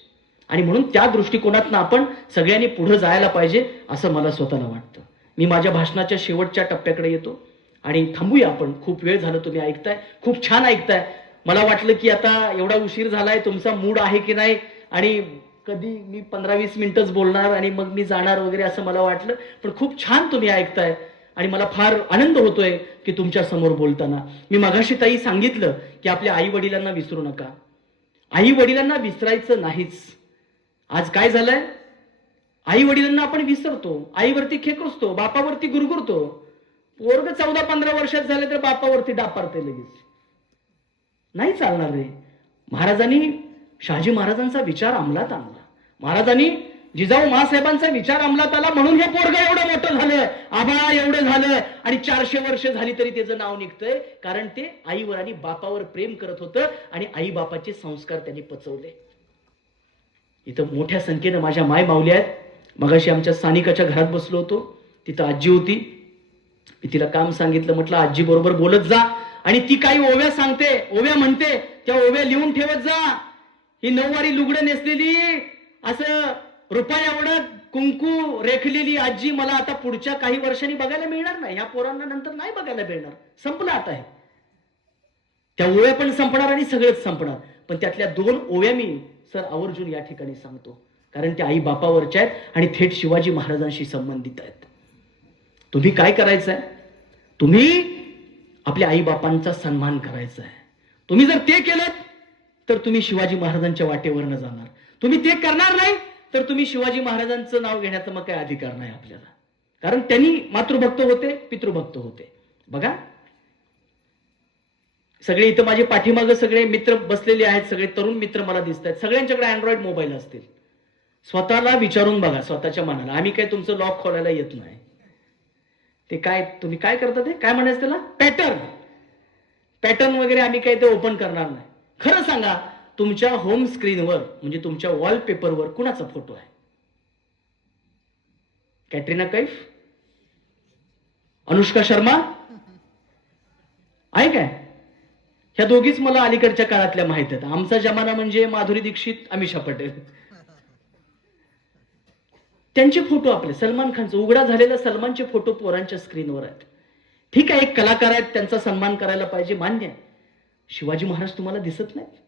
आणि म्हणून त्या दृष्टिकोनातून आपण सगळ्यांनी पुढे जायला पाहिजे असं मला स्वतःला वाटतं. मी माझ्या भाषणाच्या शेवटच्या टप्प्याकडे येतो आणि थांबूया आपण. खूप वेळ झालं तुम्ही ऐकताय, खूप छान ऐकताय. मला वाटलं की आता एवढा उशीर झालाय, तुमचा मूड आहे की नाही, आणि कधी मी 15-20 मिनिटच बोलणार आणि मग मी जाणार वगैरे असं मला वाटलं. पण खूप छान तुम्ही ऐकताय आणि मला फार आनंद होतोय की तुमच्या समोर बोलताना. मी मगाशी ताई सांगितलं की आपल्या आई वडिलांना विसरू नका. आई वडिलांना विसरायचं नाहीच. आज काय झालंय, आई वडिलांना आपण विसरतो, आईवरती खेकरतो, बापावरती गुरगुरतो. पोरग 14-15 वर्षात झाले तर बापावरती डापारते लगेच. नाही चालणार रे. महाराजांनी शहाजी महाराजांचा विचार अंमलात आणला. महाराजांनी जिजाऊ मासाहेबांचा विचार अंमलात आला म्हणून हे पोरग एवढं मोठं झालं, आभाळ एवढं झालं आणि 400 वर्ष झाली तरी त्याचं नाव निघतंय. कारण ते आईवर आणि बापावर प्रेम करत होतं आणि आई बापाचे संस्कार त्यांनी पचवले. इथं मोठ्या संख्येनं माझ्या माय माऊल्या आहेत. मगाशी आमच्या स्थानिकाच्या घरात बसलो होतो, तिथं आजी होती. मी तिला काम सांगितलं, म्हटलं आजी बरोबर बोलत जा आणि ती काही ओव्या सांगते, ओव्या म्हणते, त्या ओव्या लिहून ठेवत जा. ही 9 वारी लुगडं नेसलेली, असं रुपया एवढं कुंकू रेखलेली आजी मला आता पुढच्या काही वर्षांनी बघायला मिळणार नाही. या पोरांना नंतर नाही बघायला मिळणार. संपलं आता हे. त्या ओव्या पण संपणार आणि सगळंच संपणार. पण त्यातल्या 2 ओव्या मी सर आवर्जून या ठिकाणी सांगतो, कारण त्या आई बापावरच्या आहेत आणि थेट शिवाजी महाराजांशी संबंधित आहेत. तुम्ही काय करायचंय? तुम्ही आपल्या आई बापांचा सन्मान करायचा आहे. तुम्ही जर ते केलं तर तुम्ही शिवाजी महाराजांच्या वाटेवरनं जाणार. तुम्ही ते करणार नाही तर तुम्ही शिवाजी महाराजांचं नाव घेण्याचा मग काय अधिकार नाही आपल्याला. कारण त्यांनी मातृभक्त होते, पितृभक्त होते. बघा, सगळे इथं माझे पाठीमागं सगळे मित्र बसलेले आहेत, सगळे तरुण मित्र मला दिसत आहेत. सगळ्यांच्याकडे अँड्रॉइड मोबाईल असतील. स्वतःला विचारून बघा, स्वतःच्या मनाला. आम्ही काय तुमचं लॉक खोलायला येत नाही. ते काय तुम्ही काय करता, ते काय म्हणायचं त्याला, पॅटर्न वगैरे आम्ही काय ते ओपन करणार नाही. खरं सांगा, तुमच्या होम स्क्रीनवर म्हणजे तुमच्या वॉलपेपरवर कुणाचा फोटो आहे? कॅटरीना कैफ, अनुष्का शर्मा आहे काय? ह्या दोघीच मला अलीकडच्या काळातल्या माहित आहेत. आमचा जमाना म्हणजे माधुरी दीक्षित, अमिषा पटेल, त्यांचे फोटो आपले. सलमान खानचं उघडा झालेला सलमानचे फोटो पोरांच्या स्क्रीनवर आहेत. ठीक आहे, एक कलाकार आहेत, त्यांचा सन्मान करायला पाहिजे, मान्य आहे. शिवाजी महाराज तुम्हाला दिसत नाहीत?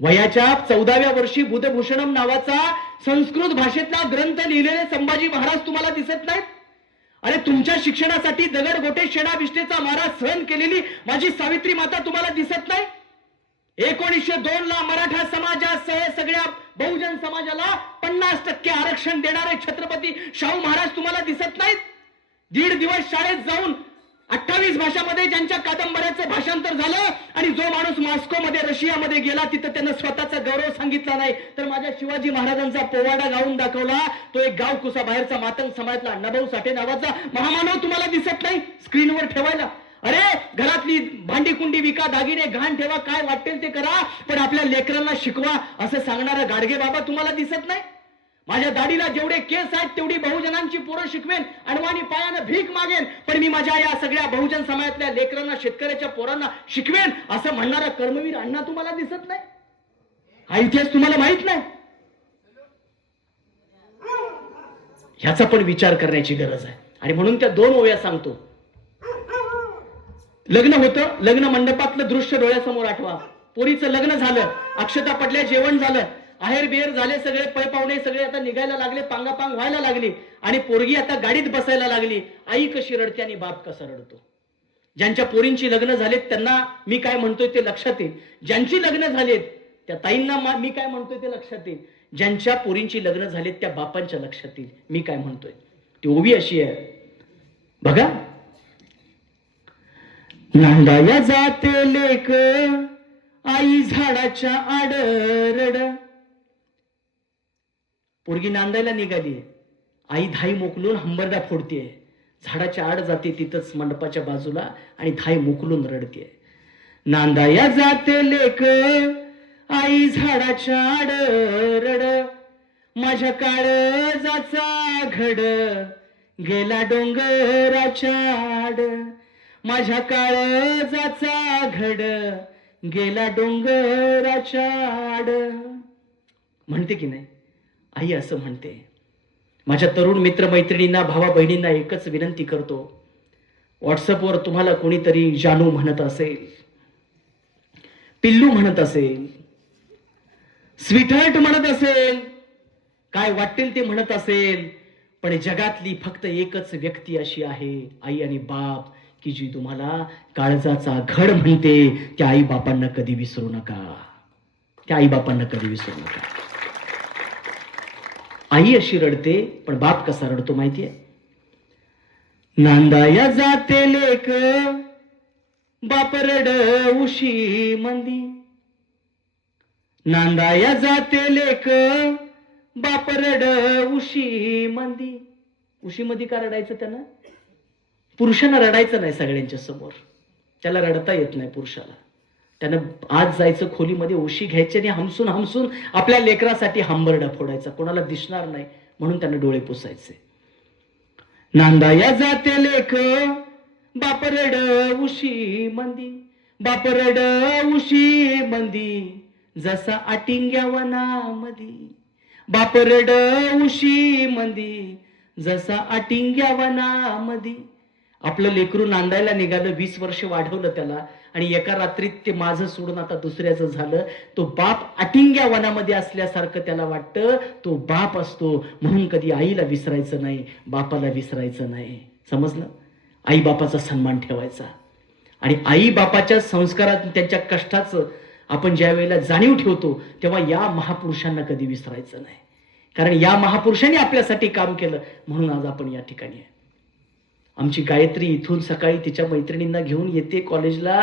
वयाच्या 14व्या वर्षी बुधभूषणम नावाचा संस्कृत भाषेतला ग्रंथ लिहिलेले संभाजी महाराज तुम्हाला दिसत नाहीत? अरे तुमच्या शिक्षणासाठी दगडगोटे शेणाबिष्टेचा मारा सहन केलेली माझी सावित्री माता तुम्हाला दिसत नाही? 1902 ला मराठा समाजासह सगळ्या बहुजन समाजाला 50% आरक्षण देणारे छत्रपती शाहू महाराज तुम्हाला दिसत नाहीत? 1.5 दिवस शाळेत जाऊन 28 भाषांमध्ये ज्यांच्या कादंबऱ्याचं भाषांतर झालं आणि जो माणूस मॉस्कोमध्ये रशियामध्ये गेला तिथं त्यानं स्वतःचा गौरव सांगितला नाही, तर माझ्या शिवाजी महाराजांचा पोवाडा गाऊन दाखवला. तो एक गाव कुसा बाहेरचा मातंग समाजातला अण्णाभाऊ साठे नावाचा महामानव तुम्हाला दिसत नाही स्क्रीनवर ठेवायला? अरे घरातली भांडी कुंडी विका, दागिने घाण ठेवा, काय वाटेल ते करा, पण आपल्या लेकरांना शिकवा असं सांगणारा गाडगे बाबा तुम्हाला दिसत नाही? माझ्या दाढीला जेवढे केस आहेत तेवढी बहुजनांची पोरं शिकवेन, अणवानी पायानं भीक मागेन, पण मी माझ्या या सगळ्या बहुजन समाजातल्या लेकरांना, शेतकऱ्याच्या पोरांना शिकवेन असं म्हणणारा कर्मवीर अण्णा तुम्हाला दिसत नाही? हा इतिहास तुम्हाला माहित नाही? ह्याचा पण विचार करण्याची गरज आहे. आणि म्हणून त्या 2 ओव्या सांगतो. लग्न होतं, लग्न मंडपातलं दृश्य डोळ्यासमोर आठवा. पोरीचं लग्न झालं, अक्षता पडल्या, जेवण झालं, आहेर बिहेर झाले, सगळे पै पाहुणे सगळे आता निघायला लागले, पांगापांग व्हायला लागली आणि पोरगी आता गाडीत बसायला लागली. आई कशी रडते आणि बाप कसा रडतो. ज्यांच्या पोरींची लग्न झालेत त्यांना मी काय म्हणतोय ते लक्षात येईल. ज्यांची लग्न झालेत त्या ताईंना मी काय म्हणतोय ते लक्षात येईल. ज्यांच्या पोरींची लग्न झालेत त्या बापांच्या लक्षात येईल मी काय म्हणतोय. ती ओवी अशी आहे बघा. नांदाया जाते लेक आई झाडाच्या आड रड. पोरगी नांदायला निघाली, आई धाई मोकलून हंबरडा फोडतीये, झाडाच्या आड जाते तिथंच मंडपाच्या बाजूला आणि धाई मोकलून रडतीये. नांदाया जाते लेक आई झाडाच्या आड रड. माझ्या काळजाचा घड गेला डोंगराच्या आड. माझ्या काळजाचा घड गेला डोंगराच्या आड. म्हणते की नाही आई? असं म्हणते. माझ्या तरुण मित्र मैत्रिणींना, भावा बहिणींना एकच विनंती करतो. व्हॉट्सअपवर तुम्हाला कोणीतरी जानू म्हणत असेल, पिल्लू म्हणत असेल, स्वीटहार्ट म्हणत असेल, काय वाटेल ते म्हणत असेल, पण जगातली फक्त एकच व्यक्ती अशी आहे, आई आणि बाप, की जी तुम्हाला काळजाचा घड म्हणते. त्या आई बापांना कधी विसरू नका. त्या आई बापांना कधी विसरू नका. आई अशी रडते, पण बाप कसा रडतो माहितीये? नांदाया जाते लेक बाप रड उशी मंदी, नांदाया जाते लेक बाप रड उशी मंदी. उशी मध्ये का रडायचं त्यानं? पुरुषांना रडायचं नाही सगळ्यांच्या समोर, त्याला रडता येत नाही पुरुषाला. त्यानं आज जायचं खोलीमध्ये, उशी घ्यायची आणि हमसून हमसून आपल्या लेकरासाठी हंबरडा फोडायचा, कोणाला दिसणार नाही म्हणून त्यानं डोळे पुसायचे. नांदाया जाते लेक बाप रड उशी मंदी, बाप रड उशी मंदी, जसा आटिंग्या वनामधी, बाप रड उशी मंदी, जसा आटिंग्या वनामधी. आपलं लेकरू नांदायला निघालं, 20 वर्ष वाढवलं त्याला, आणि एका रात्रीत ते माझं सोडून आता दुसऱ्याचं झालं. तो बाप आटिंग्या वनामध्ये असल्यासारखं त्याला वाटतं. तो बाप असतो म्हणून कधी आईला विसरायचं नाही, बापाला विसरायचं नाही. समजलं? आई बापाचा सन्मान ठेवायचा. आणि आई बापाच्या संस्कारात, त्यांच्या कष्टाचं आपण ज्या वेळेला जाणीव ठेवतो, तेव्हा या महापुरुषांना कधी विसरायचं नाही. कारण या महापुरुषांनी आपल्यासाठी काम केलं म्हणून आज आपण या ठिकाणी आहे. आमची गायत्री इथून सकाळी तिच्या मैत्रिणींना घेऊन येते कॉलेजला.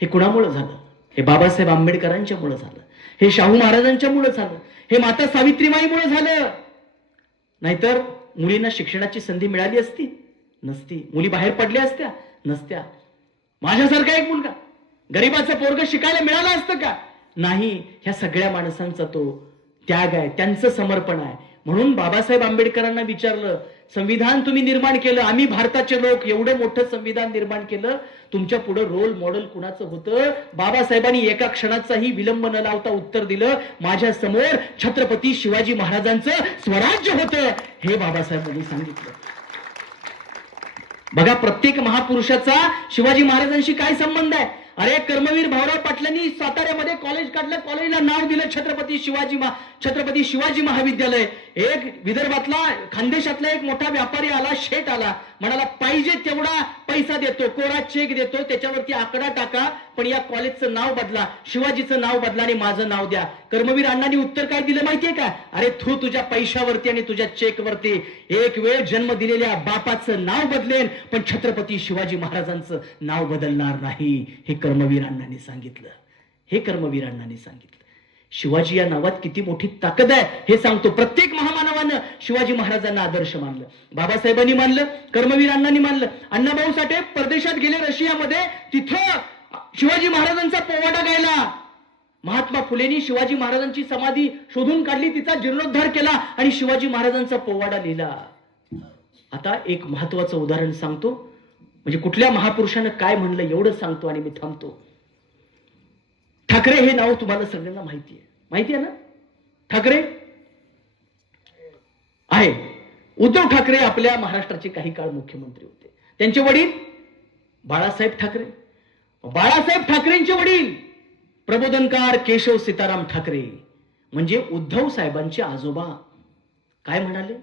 हे कुणामुळे झालं? हे बाबासाहेब आंबेडकरांच्यामुळे झालं, हे शाहू महाराजांच्यामुळे झालं, हे माता सावित्रीमाईमुळे झालं. नाहीतर मुलींना शिक्षणाची संधी मिळाली असती? नसती. मुली बाहेर पडल्या असत्या? नसत्या. माझ्यासारखा एक मुलगा, गरीबाचं पोरग शिकायला मिळालं असतं का? नाही. ह्या सगळ्या माणसांचा तो त्याग आहे, त्यांचं समर्पण आहे. म्हणून बाबासाहेब आंबेडकरांना विचारलं, संविधान तुम्ही निर्माण केलं, आम्ही भारताचे लोक एवढं मोठं संविधान निर्माण केलं, तुमच्या पुढे रोल मॉडेल कुणाचं होतं? बाबासाहेबांनी एका क्षणाचाही विलंब न लावता उत्तर दिलं, माझ्या समोर छत्रपती शिवाजी महाराजांचं स्वराज्य होतं. हे बाबासाहेबांनी सांगितलं. बघा, प्रत्येक महापुरुषाचा शिवाजी महाराजांशी काय संबंध आहे? अरे, कर्मवीर भाऊराव पाटलांनी साताऱ्यामध्ये कॉलेज काढलं, कॉलेजला नाव दिलं छत्रपती शिवाजी महाविद्यालय. एक विदर्भातला, खानदेशातला एक मोठा व्यापारी आला, शेठ आला, म्हणाला पाहिजे तेवढा पैसा देतो, कोरा चेक देतो, त्याच्यावरती आकडा टाका, पण या कॉलेजचं नाव बदला, शिवाजीचं नाव बदला आणि माझं नाव द्या. कर्मवीर अण्णांनी उत्तर काय दिलं माहितीये का? अरे, तू तुझ्या पैशावरती आणि तुझ्या चेकवरती एक वेळ जन्म दिलेल्या बापाचं नाव बदलेन, पण छत्रपती शिवाजी महाराजांचं नाव बदलणार नाही. हे कर्मवीर अण्णांनी सांगितलं. हे कर्मवीर अण्णांनी सांगितलं. शिवाजी या नावात किती मोठी ताकद आहे हे सांगतो. प्रत्येक महामानवानं शिवाजी महाराजांना आदर्श मानलं. बाबासाहेबांनी मानलं, कर्मवीर अण्णांनी मानलं. अण्णाभाऊ साठे परदेशात गेले, रशियामध्ये, तिथं शिवाजी महाराजांचा पोवाडा गायला. महात्मा फुलेंनी शिवाजी महाराजांची समाधी शोधून काढली, तिचा जीर्णोद्धार केला आणि शिवाजी महाराजांचा पोवाडा लिहिला. आता एक महत्वाचं उदाहरण सांगतो, म्हणजे कुठल्या महापुरुषानं काय म्हणलं एवढं सांगतो आणि मी थांबतो. ठाकरे हे नाव तुम्हाला सगळ्यांना माहिती आहे ना? ठाकरे आहे. उद्धव ठाकरे आपल्या महाराष्ट्राचे काही काळ मुख्यमंत्री होते. त्यांचे वडील बाळासाहेब ठाकरे. बाळासाहेब ठाकरेंचे वडील प्रबोधनकार केशव सीताराम ठाकरे, म्हणजे उद्धव साहेबांचे आजोबा. काय म्हणाले?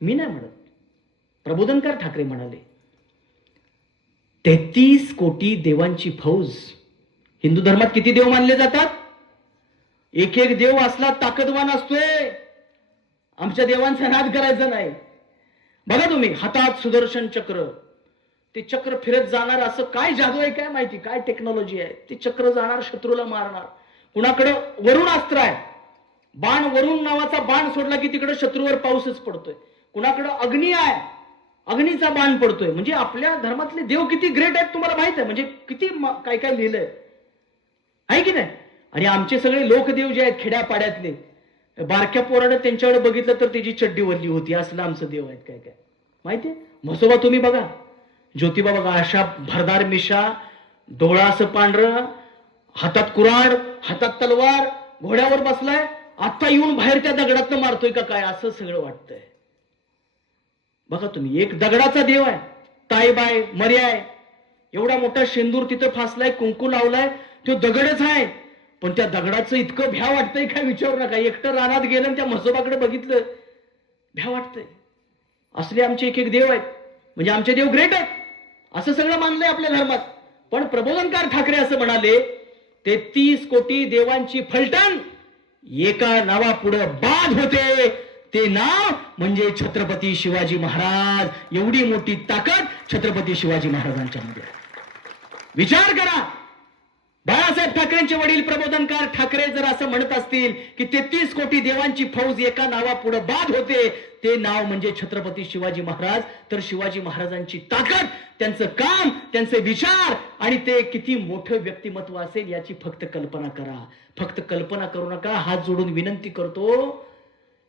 मी नाही म्हणत, प्रबोधनकार ठाकरे म्हणाले. 33 कोटी देवांची फौज. हिंदू धर्मात किती देव मानले जातात? एक एक देव असला ताकदवान असतोय. आमच्या देवांचा नाद करायचा नाही. बघा तुम्ही, हातात सुदर्शन चक्र, ते चक्र फिरत जाणार. असं काय जादू आहे काय माहिती, काय टेक्नॉलॉजी आहे? ते चक्र जाणार, शत्रूला मारणार. कुणाकडे वरुण अस्त्र आहे, बाण, वरुण नावाचा बाण सोडला की तिकडे शत्रूवर पाऊसच पडतोय. कुणाकडे अग्नी आहे, अग्नीचा बाण पडतोय. म्हणजे आपल्या धर्मातले देव किती ग्रेट आहेत तुम्हाला माहित आहे? म्हणजे किती काय काय लिहिलंय आहे की नाही? आणि आमचे सगळे लोकदेव जे आहेत खेड्यापाड्यातले, बारक्या पोरानं त्यांच्याकडे बघितलं तर त्याची चड्डी वल्ली होती. असलं आमचं देव आहेत. काय काय माहितीये? म्हसोबा तुम्ही बघा, ज्योतिबा बघा, अशा भरदार मिशा, डोळा असं पांढरं, हातात कुऱ्हाड, हातात तलवार, घोड्यावर बसलाय. आता येऊन बाहेर त्या दगडातनं मारतोय का काय, असं सगळं वाटतंय. बघा तुम्ही, एक दगडाचा देव आहे, ताईबाय मर्याय, एवढा मोठा शेंदूर तिथं फासलाय, कुंकू लावलाय, तो दगडच आहे. पण त्या दगडाचं इतकं भ्या वाटतंय काय विचारू नका. एकटं रानात गेलं आणि त्या म्हसोबाकडे बघितलं, भ्या वाटतंय. असले आमचे एक एक देव आहेत. म्हणजे आमचे देव ग्रेट आहेत असं सगळं मानलंय आपल्या धर्मात. पण प्रबोधनकार ठाकरे असं म्हणाले, 33 कोटी देवांची फलटण एका नावापुढे बाद होते. ते नाव म्हणजे छत्रपती शिवाजी महाराज. एवढी मोठी ताकद छत्रपती शिवाजी महाराजांच्या मध्ये आहे. विचार करा, बाळासाहेब ठाकरेंचे वडील प्रबोधनकार ठाकरे जर असं म्हणत असतील की 33 कोटी देवांची फौज एका नावापुढे बाद होते, ते नाव म्हणजे छत्रपती शिवाजी महाराज. तर शिवाजी महाराजांची ताकद, त्यांचं काम, त्यांचे विचार आणि ते किती मोठं व्यक्तिमत्व असेल याची फक्त कल्पना करा. फक्त कल्पना करू नका, हात जोडून विनंती करतो,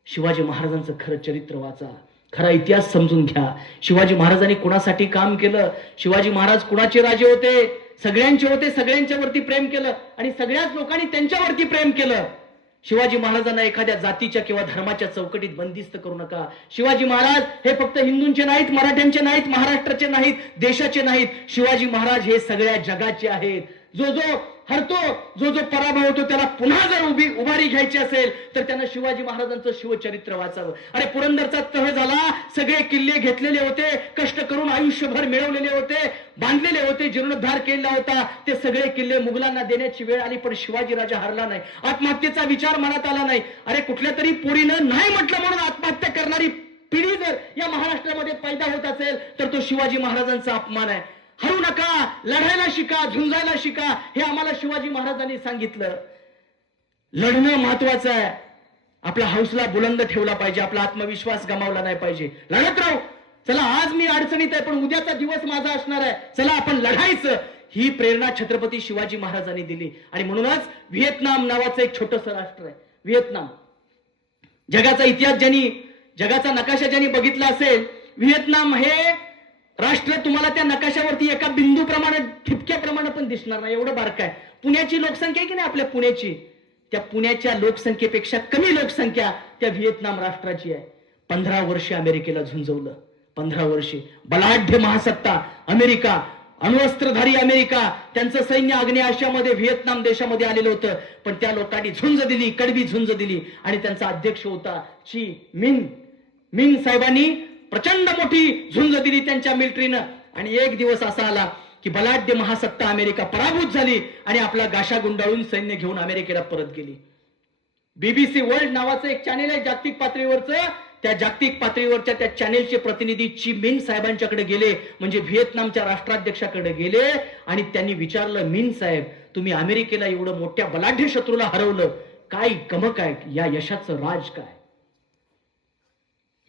शिवाजी महाराजांचं खरं चरित्र वाचा, खरा इतिहास समजून घ्या. शिवाजी महाराजांनी कुणासाठी काम केलं, शिवाजी महाराज कुणाचे राजे होते, सगळ्यांचे होते, सगळ्यांच्यावरती प्रेम केलं आणि सगळ्याच लोकांनी त्यांच्यावरती प्रेम केलं. शिवाजी महाराजांना एखाद्या जातीच्या किंवा धर्माच्या चौकटीत बंदिस्त करू नका. शिवाजी महाराज हे फक्त हिंदूंचे नाहीत, मराठ्यांचे नाहीत, महाराष्ट्राचे नाहीत, देशाचे नाहीत. शिवाजी महाराज हे सगळ्या जगाचे आहेत. जो हरतो, जो पराभव होतो, त्याला पुन्हा जर उभारी घ्यायची असेल तर त्यानं शिवाजी महाराजांचं शिवचरित्र वाचावं. अरे पुरंदरचा तह झाला, सगळे किल्ले घेतलेले होते, कष्ट करून आयुष्यभर मिळवलेले होते, बांधलेले होते, जीर्णोद्धार केला होता, ते सगळे किल्ले मुघलांना देण्याची वेळ आली, पण शिवाजी राजा हरला नाही. आत्महत्येचा विचार मनात आला नाही. अरे कुठल्या तरी पोरीनं नाही म्हटलं म्हणून आत्महत्या करणारी पिढी जर या महाराष्ट्रामध्ये पैदा होत असेल तर तो शिवाजी महाराजांचा अपमान आहे. हरू नका, लढायला शिका, झुंजायला शिका, हे आम्हाला शिवाजी महाराजांनी सांगितलं. लढणं महत्वाचं आहे. आपला हौसला बुलंद ठेवला पाहिजे, आपला आत्मविश्वास गमावला नाही पाहिजे. लढत राहू. चला आज मी अडचणीत आहे पण उद्याचा दिवस माझा असणार आहे, चला आपण लढायचं. ही प्रेरणा छत्रपती शिवाजी महाराजांनी दिली. आणि म्हणूनच व्हिएतनाम नावाचं एक छोटंसं राष्ट्र आहे. व्हिएतनाम, जगाचा इतिहास ज्यांनी, जगाचा नकाशा ज्यांनी बघितला असेल, व्हिएतनाम हे राष्ट्र तुम्हाला त्या नकाशावरती एका बिंदूप्रमाणे, ठिपक्याप्रमाणे पण दिसणार नाही, एवढं बारक आहे. पुण्याची लोकसंख्या आहे की नाही आपल्या पुण्याची, त्या पुण्याच्या लोकसंख्येपेक्षा कमी लोकसंख्या त्या व्हिएतनाम राष्ट्राची आहे. 15 वर्षे अमेरिकेला झुंजवलं, 15 वर्षे. बलाढ्य महासत्ता अमेरिका, अण्वस्त्रधारी अमेरिका, त्यांचं सैन्य आग्नेय आशियामध्ये व्हिएतनाम देशामध्ये आलेलं होतं, पण त्या लोकांनी झुंज दिली, कडवी झुंज दिली. आणि त्यांचा अध्यक्ष होता ची मिन साहेबांनी प्रचंड मोठी झुंज दिली त्यांच्या मिलिटरीनं. आणि एक दिवस असा आला की बलाढ्य महासत्ता अमेरिका पराभूत झाली आणि आपला गाशा गुंडाळून सैन्य घेऊन अमेरिकेला परत गेली. BBC वर्ल्ड नावाचं एक चॅनेल आहे जागतिक पातळीवरचं, त्या जागतिक पातळीवरच्या त्या चॅनेलचे प्रतिनिधी ची मिन साहेबांच्याकडे गेले, म्हणजे व्हिएतनामच्या राष्ट्राध्यक्षाकडे गेले आणि त्यांनी विचारलं, मिन साहेब तुम्ही अमेरिकेला एवढं मोठ्या बलाढ्य शत्रूला हरवलं, काय गमक आहे, या यशाचं राज काय?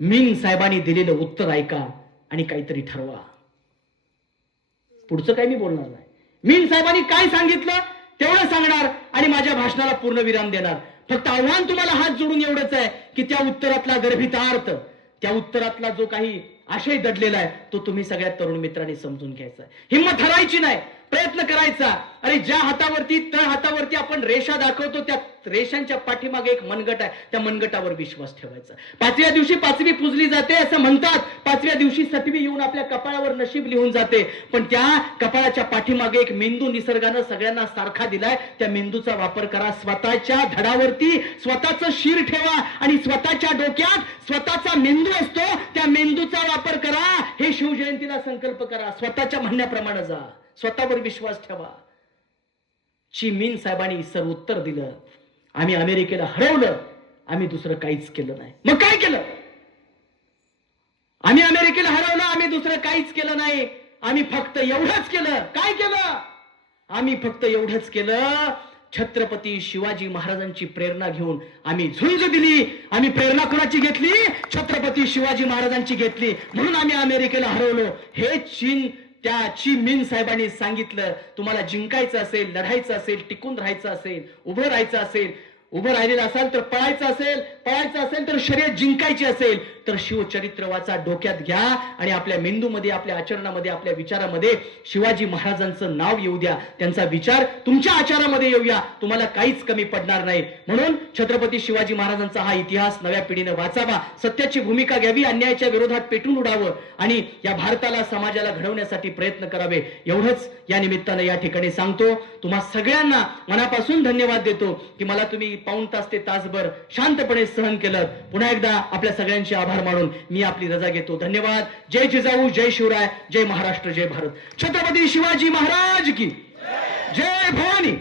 मिन साहेबांनी दिलेलं उत्तर ऐका आणि काहीतरी ठरवा. पुढचं काय मी बोलणार नाही. मिन साहेबांनी काय सांगितलं तेवढं सांगणार आणि माझ्या भाषणाला पूर्ण विराम देणार. फक्त आव्हान तुम्हाला हात जोडून एवढंच आहे की त्या उत्तरातला गर्भितार्थ, त्या उत्तरातला जो काही आशय दडलेला आहे तो तुम्ही सगळ्या तरुण मित्रांनी समजून घ्यायचा आहे. हिंमत हरायची नाही, प्रयत्न करायचा. अरे ज्या हातावरती, तळ हातावरती आपण रेषा दाखवतो, त्या रेषांच्या पाठीमागे एक मनगट आहे, त्या मनगटावर विश्वास ठेवायचा. 5व्या दिवशी 5वी पूजली जाते असं म्हणतात, 5व्या दिवशी 7वी येऊन आपल्या कपाळावर नशीब लिहून जाते, पण त्या कपाळाच्या पाठीमागे एक मेंदू निसर्गानं सगळ्यांना सारखा दिलाय. त्या मेंदूचा वापर करा. स्वतःच्या धडावरती स्वतःचं शिर ठेवा आणि स्वतःच्या डोक्यात स्वतःचा मेंदू असतो, त्या मेंदूचा वापर करा. हे शिवजयंतीला संकल्प करा. स्वतःच्या म्हणण्याप्रमाणे जा, स्वतःवर विश्वास ठेवा. ची मिन साहेबांनी सर उत्तर दिलं, आम्ही अमेरिकेला हरवलं, आम्ही दुसरं काहीच केलं नाही. मग काय केलं? आम्ही अमेरिकेला हरवलं, आम्ही दुसरं काहीच केलं नाही. आम्ही फक्त एवढंच केलं. काय केलं? आम्ही फक्त एवढंच केलं, छत्रपती शिवाजी महाराजांची प्रेरणा घेऊन आम्ही झुंज दिली. आम्ही प्रेरणा कोणाची घेतली? छत्रपती शिवाजी महाराजांची घेतली. म्हणून आम्ही अमेरिकेला हरवलो. हे त्या ची मिन साहेबांनी सांगितलं. तुम्हाला जिंकायचं असेल, लढायचं असेल, टिकून राहायचं असेल, उभं राहायचं असेल, उभं राहिलेलं असाल तर पळायचं असेल, पळायचं असेल तर शर्यत जिंकायची असेल तर शिवचरित्र वाचा, डोक्यात घ्या आणि आपल्या मेंदूमध्ये, आपल्या आचरणामध्ये, आपल्या विचारामध्ये शिवाजी महाराजांचं नाव येऊ द्या. त्यांचा विचार तुमच्या आचारामध्ये येऊया. तुम्हाला काहीच कमी पडणार नाही. म्हणून छत्रपती शिवाजी महाराजांचा हा इतिहास नव्या पिढीने वाचावा, सत्याची भूमिका घ्यावी, अन्यायाच्या विरोधात पेटून उडावं आणि या भारताला, समाजाला घडवण्यासाठी प्रयत्न करावे. एवढंच या निमित्तानं या ठिकाणी सांगतो. तुम्हा सगळ्यांना मनापासून धन्यवाद देतो की मला तुम्ही पाऊण तास ते तासभर शांतपणे सहन केलं. पुन्हा एकदा आपल्या सगळ्यांचे आभार मानून मी आपली रजा घेतो. धन्यवाद. जय जिजाऊ, जय शिवराय, जय महाराष्ट्र, जय भारत. छत्रपती शिवाजी महाराज की जय. भवानी.